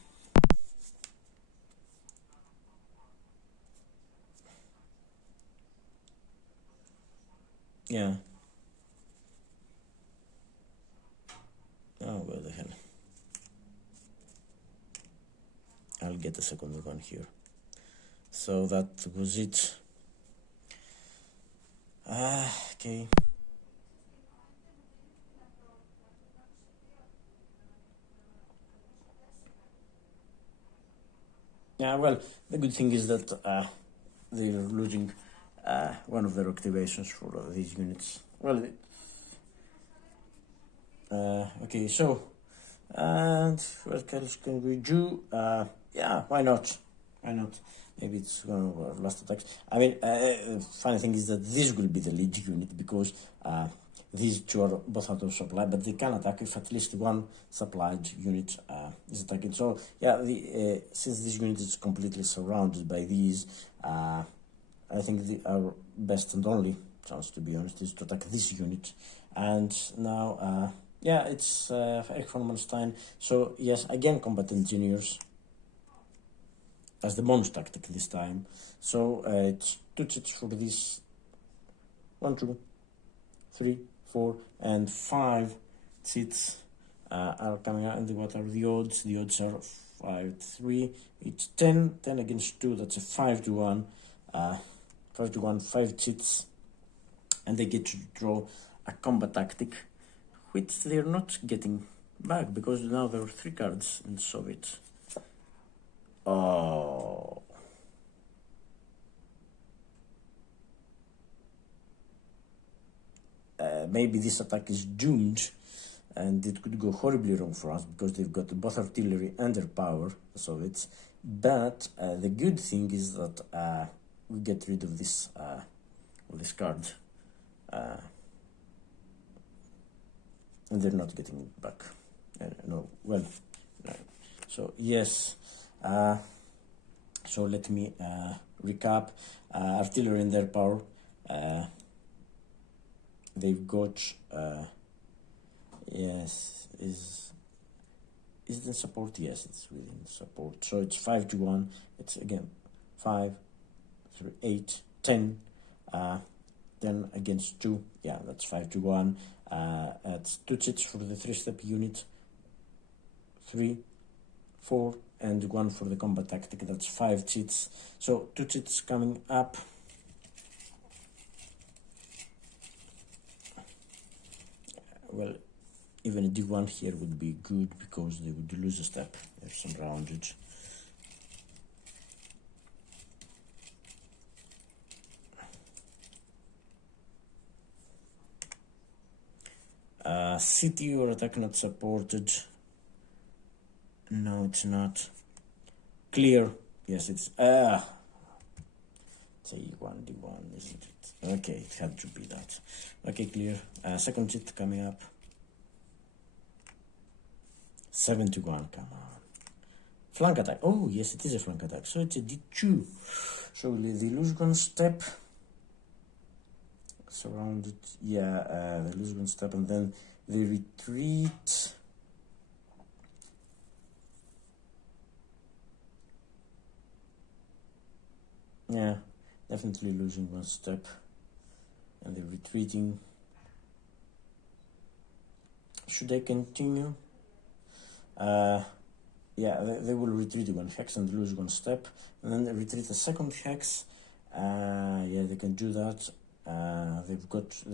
Yeah. Oh, where the hell? I'll get a second one here. So that was it. Okay. Yeah, well, the good thing is that they're losing one of their activations for these units. Well, okay, so, and what else can we do? Yeah, why not? Why not? Maybe it's one of our last attacks. I mean, funny thing is that this will be the lead unit, because these two are both out of supply, but they can attack if at least one supplied unit is attacking. So, yeah, since this unit is completely surrounded by these, I think our best and only chance, to be honest, is to attack this unit. And now, yeah, it's Erich von Manstein. So, yes, again, combat engineers as the bonus tactic this time. So, it's 2 chits for this. 1, 2, 3, 4, and 5 chits are coming out. And what are the odds? The odds are 5, 3, it's 10, 10 against 2, that's a 5 to 1, 5 to 1, 5 chits, and they get to draw a combat tactic, which they're not getting back, because now there are 3 cards in Soviet. Oh. Maybe this attack is doomed, and it could go horribly wrong for us, because they've got both artillery and their power, the Soviets. But the good thing is that we get rid of this card, and they're not getting it back. No, well, no. So yes, so let me recap. Artillery and their power, they've got, yes, is it in support? Yes, it's within support. So it's 5 to 1. It's again 5, 3, 8, 10. 10 against 2. Yeah, that's 5 to 1. It's 2 chits for the 3-step unit. 3, 4, and 1 for the combat tactic. That's 5 chits. So 2 chits coming up. Well, even a D1 here would be good, because they would lose a step. There's some roundage. City or attack not supported. No, it's not. Clear. Yes, it's it's a E1, D1, isn't it? Okay, it had to be that. Okay, clear. Second chit coming up. 7 to 1, come on. Flank attack. Oh, yes, it is a flank attack. So it's a D2. So they lose 1 step. Surrounded. Yeah, they lose 1 step, and then they retreat. Yeah, definitely losing 1 step, and they're retreating. Should I continue? Yeah, they will retreat 1 hex and lose 1 step, and then they retreat a 2nd hex. Yeah, they can do that. They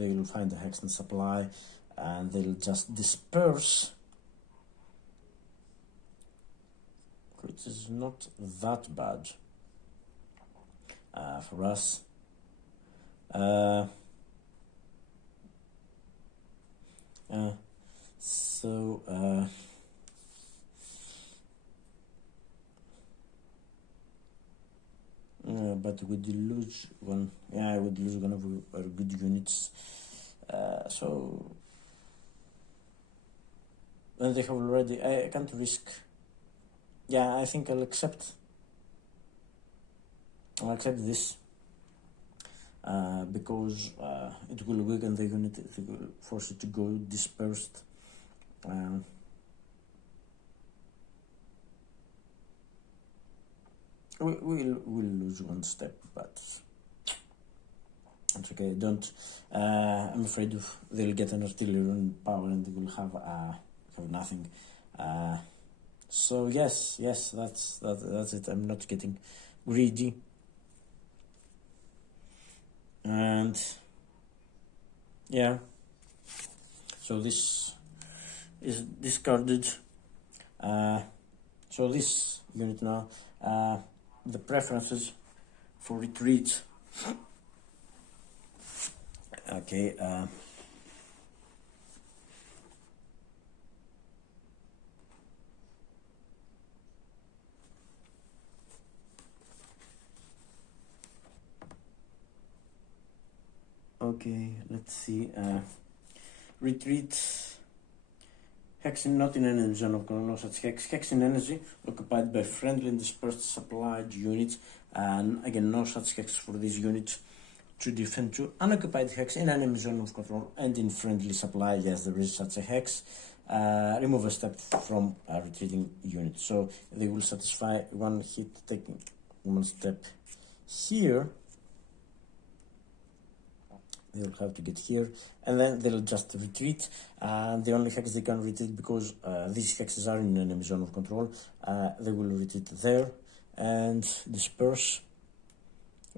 will find a hex and supply, and they'll just disperse, which is not that bad for us. But we would lose 1. Yeah, I would lose 1 of our good units. So, and they have already. I can't risk. Yeah, I think I'll accept. I'll accept this, because it will weaken the unit. It will force it to go dispersed. We'll lose 1 step, but it's okay. Don't. I'm afraid they'll get an artillery power, and they will have nothing. So yes, that's it. I'm not getting greedy, and yeah. So this is discarded. So this unit now. The preferences for retreat. Okay. Okay, let's see. Retreat. Hex not in enemy zone of no such hex. Hex in energy occupied by friendly and dispersed supplied units. And again, no such hex for this unit to defend to unoccupied hex in enemy zone of control and in friendly supply. Yes, there is such a hex. Remove a step from a retreating unit. So they will satisfy 1 hit taking 1 step here. they'll have to get here, and then they'll just retreat. The only hex they can retreat, because these hexes are in enemy zone of control, they will retreat there and disperse.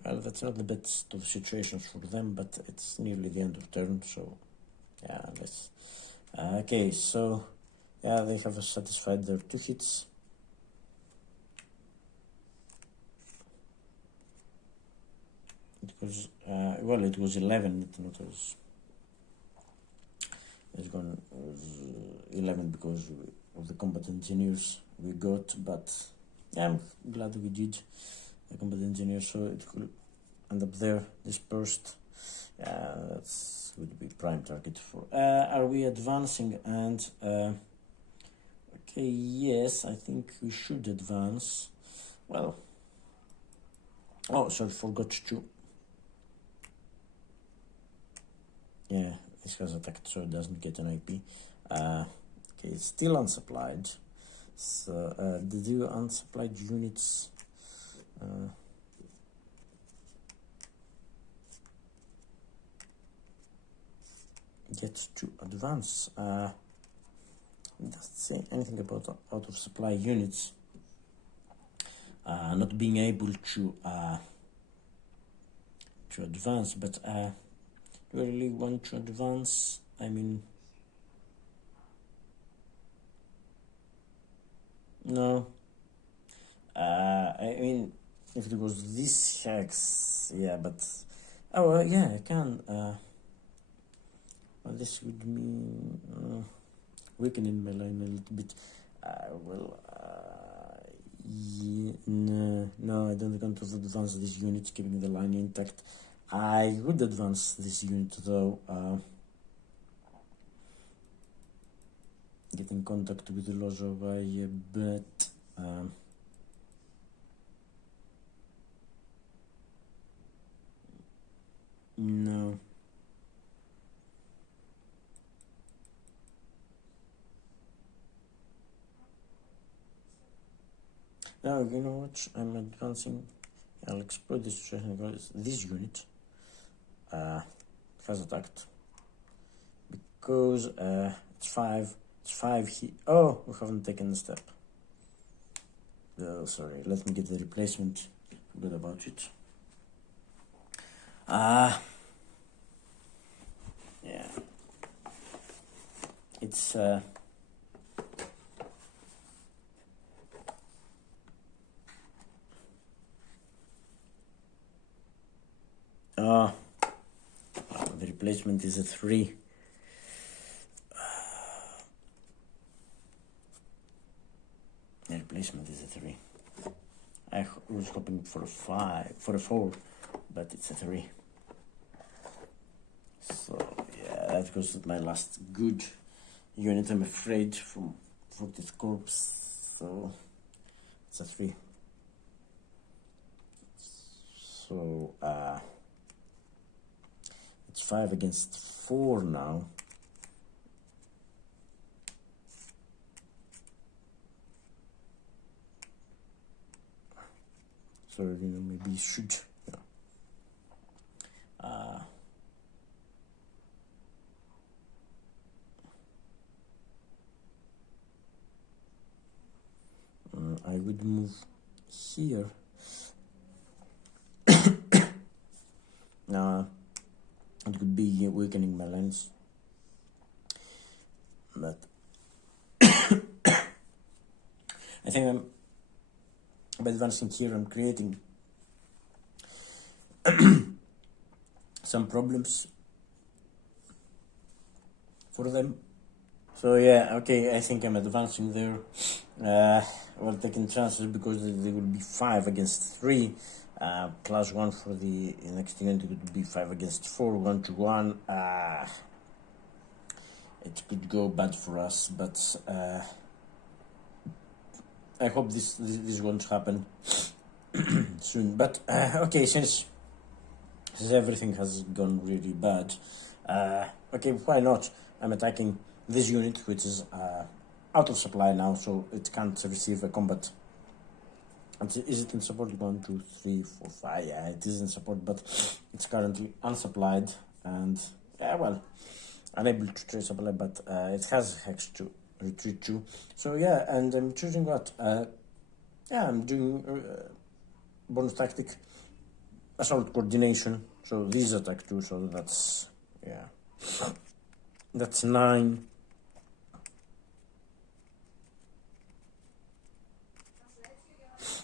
Well, that's not the best of situations for them, but it's nearly the end of turn, so yeah, let's... okay, so yeah, they have satisfied their 2 hits. It was, well, it was 11, it was 11 because of the combat engineers we got, but yeah, I'm glad we did the combat engineer, so it could end up there, dispersed. Yeah, that's would be prime target for... are we advancing? And okay, yes, I think we should advance. Well, oh, sorry, forgot to... yeah, this has attacked, so it doesn't get an IP. Okay, it's still unsupplied. So the 2 unsupplied units get to advance. It doesn't say anything about out of supply units not being able to advance, but do I really want to advance? I mean, no. I mean, if it was this hex, yeah, but oh yeah, I can. Well, this would mean weakening my line a little bit. Well, yeah, no, I don't want to advance this unit, keeping the line intact. I would advance this unit though. Get in contact with the Lozovaya, but no. Now, you know what? I'm advancing. I'll exploit this situation because this unit has attacked. Because it's 5. It's 5 here. Oh, we haven't taken the step. Oh, sorry. Let me get the replacement. Forgot about it. Yeah. It's the replacement is a 3. The replacement is a 3. I was hoping for a 4, but it's a 3. So yeah, that was my last good unit, I'm afraid, from 40th Corps. So it's a 3. So it's 5 against 4 now. So maybe you should. I would move here. Now it could be weakening my lines, but I think by advancing here I'm creating some problems for them. So yeah, okay, I think I'm advancing there. We're taking chances because they will be 5 against 3. Plus 1 for the next unit. It would be 5 against 4, 1 to 1. It could go bad for us, but I hope this won't happen soon. But okay, since everything has gone really bad, okay, why not? I'm attacking this unit, which is out of supply now, so it can't receive a combat. Is it in support? 1, 2, 3, 4, 5. Yeah, it is in support, but it's currently unsupplied. and well, unable to trade supply, but it has hex to retreat to. So yeah, and I'm choosing what? I'm doing bonus tactic, assault coordination. So this attack too. So that's that's 9.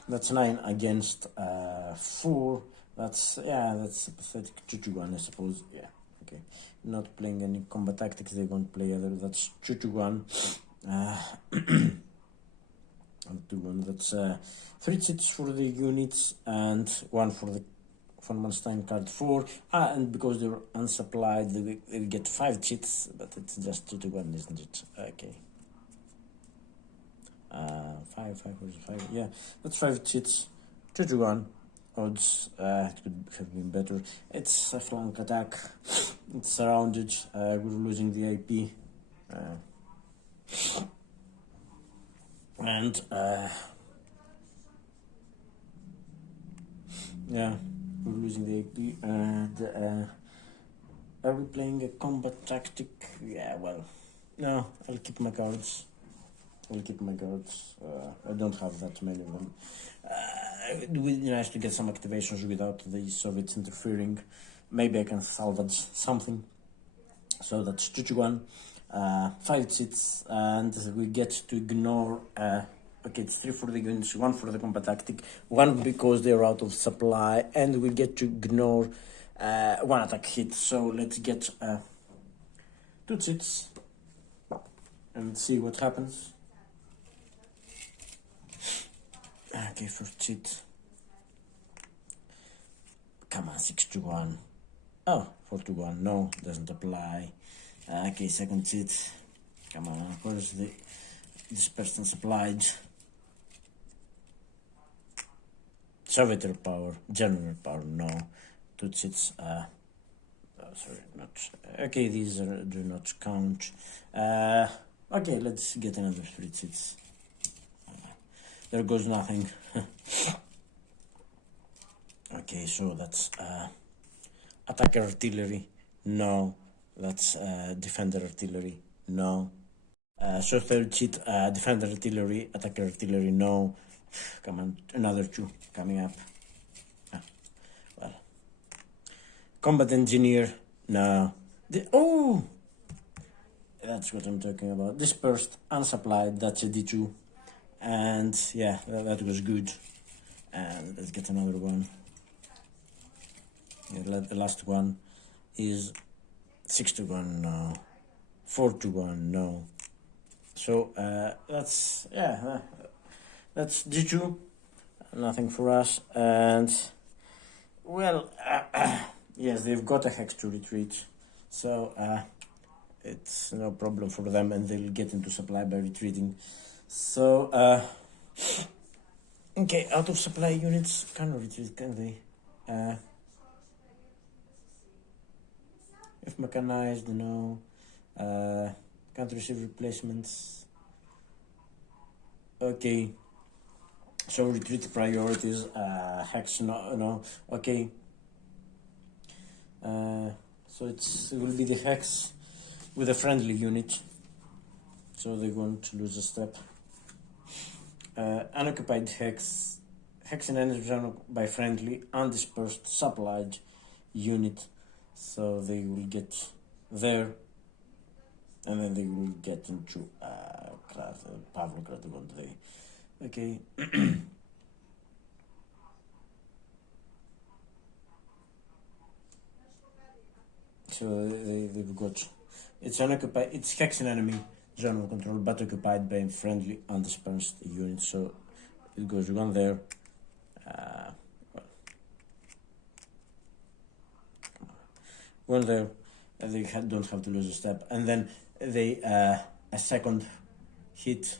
That's 9 against 4. That's a pathetic 2-1, I suppose. Yeah, okay. Not playing any combat tactics, they won't play either. That's 2-1. 2-1. That's 3 chits for the units and 1 for the von Manstein card 4. And because they're unsupplied, they get 5 chits, but it's just 2-1, isn't it? Okay. 5, yeah, that's 5 chits, 2-1 odds. It could have been better. It's a flank attack, it's surrounded, we're losing the IP, and yeah, we're losing the IP, and are we playing a combat tactic? Yeah, well, no, I'll keep my cards. I don't have that many of them. It would be nice to get some activations without the Soviets interfering. Maybe I can salvage something. So that's 2-1, 5 chits, and we get to ignore. Okay, it's 3 for the units, 1 for the combat tactic, 1 because they're out of supply, and we get to ignore 1 attack hit. So let's get 2 chits and see what happens. Okay, first chit. Come on, 6-1. Oh, 4-1. No, doesn't apply. Okay, second chit. Come on, where's the dispersed and supplied? Soviet power, general power, no. 2 chits. Sorry, not. Okay, these do not count. Okay, let's get another 3 chits. There goes nothing. Okay, so that's attacker artillery, no. That's defender artillery, no. So third cheat, defender artillery, attacker artillery, no. Come on, another 2 coming up. Well, combat engineer, no. That's what I'm talking about. Dispersed, unsupplied, that's a D2. And yeah, that was good. And let's get another one. Yeah, the last one is 6-1, no. 4-1, no. So that's G2. Nothing for us. And well, yes, they've got a hex to retreat, so it's no problem for them, and they'll get into supply by retreating. So, okay, out of supply units can't retreat, can they? If mechanized, no. Can't receive replacements. Okay. So retreat priorities, hex, no. Okay. So it will be the hex with a friendly unit. So they won't lose a step. Unoccupied hex in energy zone by friendly, undispersed, supplied unit. So they will get there, and then they will get into Pavlograd, won't they? Okay. So they've got, it's unoccupied, it's hex in enemy zone of control, but occupied by friendly undispersed units. So it goes 1 there. Well, 1 there. They don't have to lose a step, and then they a second hit.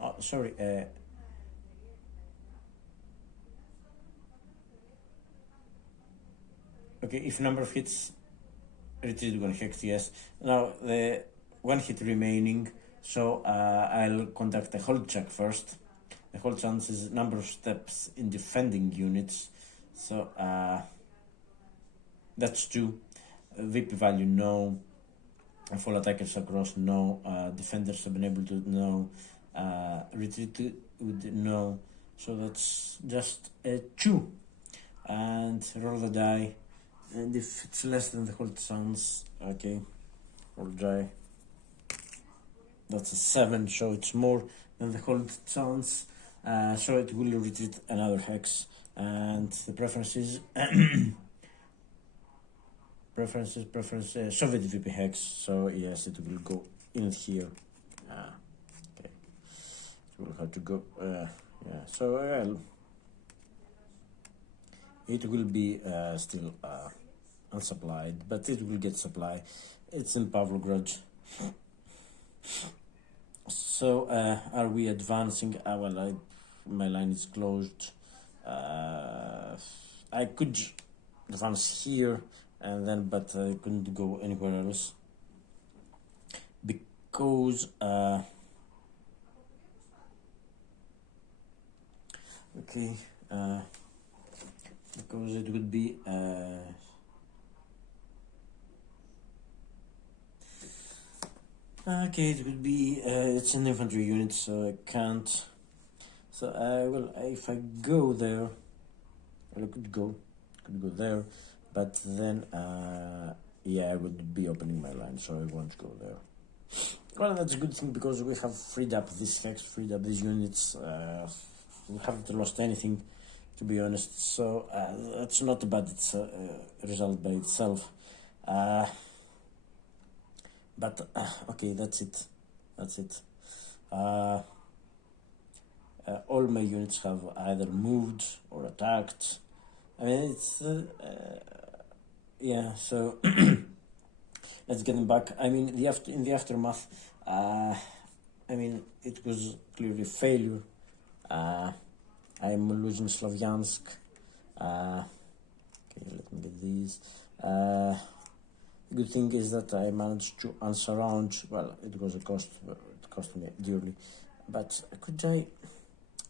Oh, sorry. Okay, if number of hits, retreat 1 hex, yes. Now the 1 hit remaining, so I'll conduct a hold check first. The hold chance is number of steps in defending units. So That's 2. VP value, no. Fall attackers across, no. Defenders have been able to, no. Retreat with, no. So that's just a 2. And roll the die. And if it's less than the hold chance, okay, roll die. That's a 7, so it's more than the hold chance. So it will retreat another hex. And the preferences Soviet VP hex, so yes, it will go in here. Okay, it will have to go, yeah, so it will be still unsupplied, but it will get supply. It's in Pavlograd. So are we advancing? Well, my line is closed. I could advance here and then, but I couldn't go anywhere else because okay, because it would be okay, it would be it's an infantry unit, so I can't. So I will, if I go there, well, I could go there, but then yeah, I would be opening my line, so I won't go there. Well, that's a good thing because we have freed up this hex, freed up these units. We haven't lost anything, to be honest, so that's not a bad result by itself. But okay, that's it. All my units have either moved or attacked. I mean, it's yeah. So let's get them back. I mean, in the aftermath, I mean, it was clearly a failure. I'm losing Slavyansk. Okay, let me get these. Good thing is that I managed to unsurround. Well, it was a cost. It cost me dearly. But could I?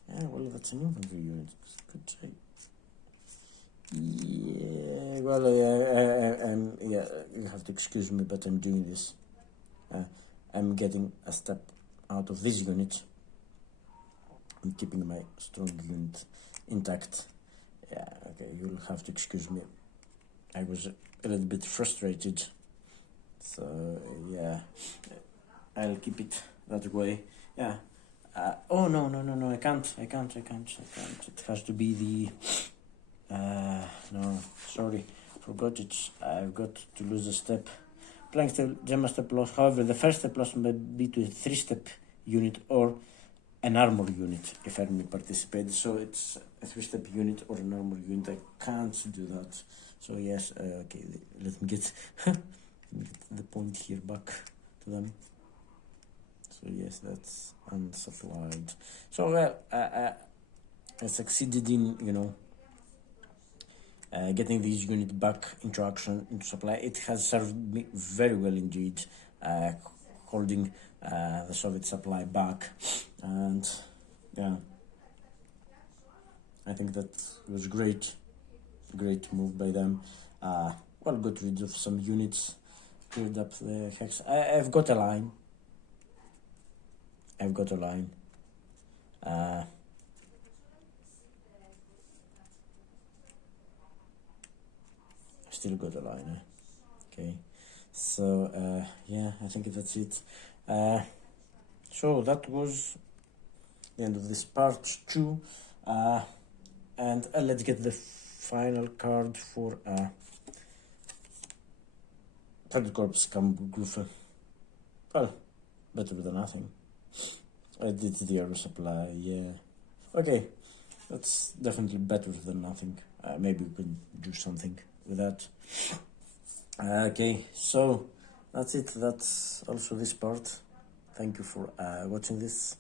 Yeah, well, that's an infantry unit. Could I? Yeah. Well, yeah. You have to excuse me, but I'm doing this. I'm getting a step out of this unit. I'm keeping my strong unit intact. Yeah. Okay. You'll have to excuse me. I was a little bit frustrated, so yeah, I'll keep it that way. Yeah. Oh no! I can't. It has to be the. No, sorry, forgot it. I've got to lose a step. Plank step, Gemma step loss. However, the first step loss may be to a 3-step unit or an armor unit if I may participate. So it's a 3-step unit or an armor unit. I can't do that. So yes, okay, let me get, the point here back to them. So yes, that's unsupplied. So I succeeded in, getting this unit back into action, into supply. It has served me very well indeed, holding the Soviet supply back, and yeah, I think that was great move by them. Well, got rid of some units, cleared up the hex. I've got a line. Still got a line. Okay, so yeah, I think that's it. So that was the end of this part 2, and let's get the final card for Third Corps Kampfgruppe. Well, better than nothing. I did the air supply, yeah. Okay, that's definitely better than nothing. Maybe we can do something with that. Okay, so that's it. That's also this part. Thank you for watching this.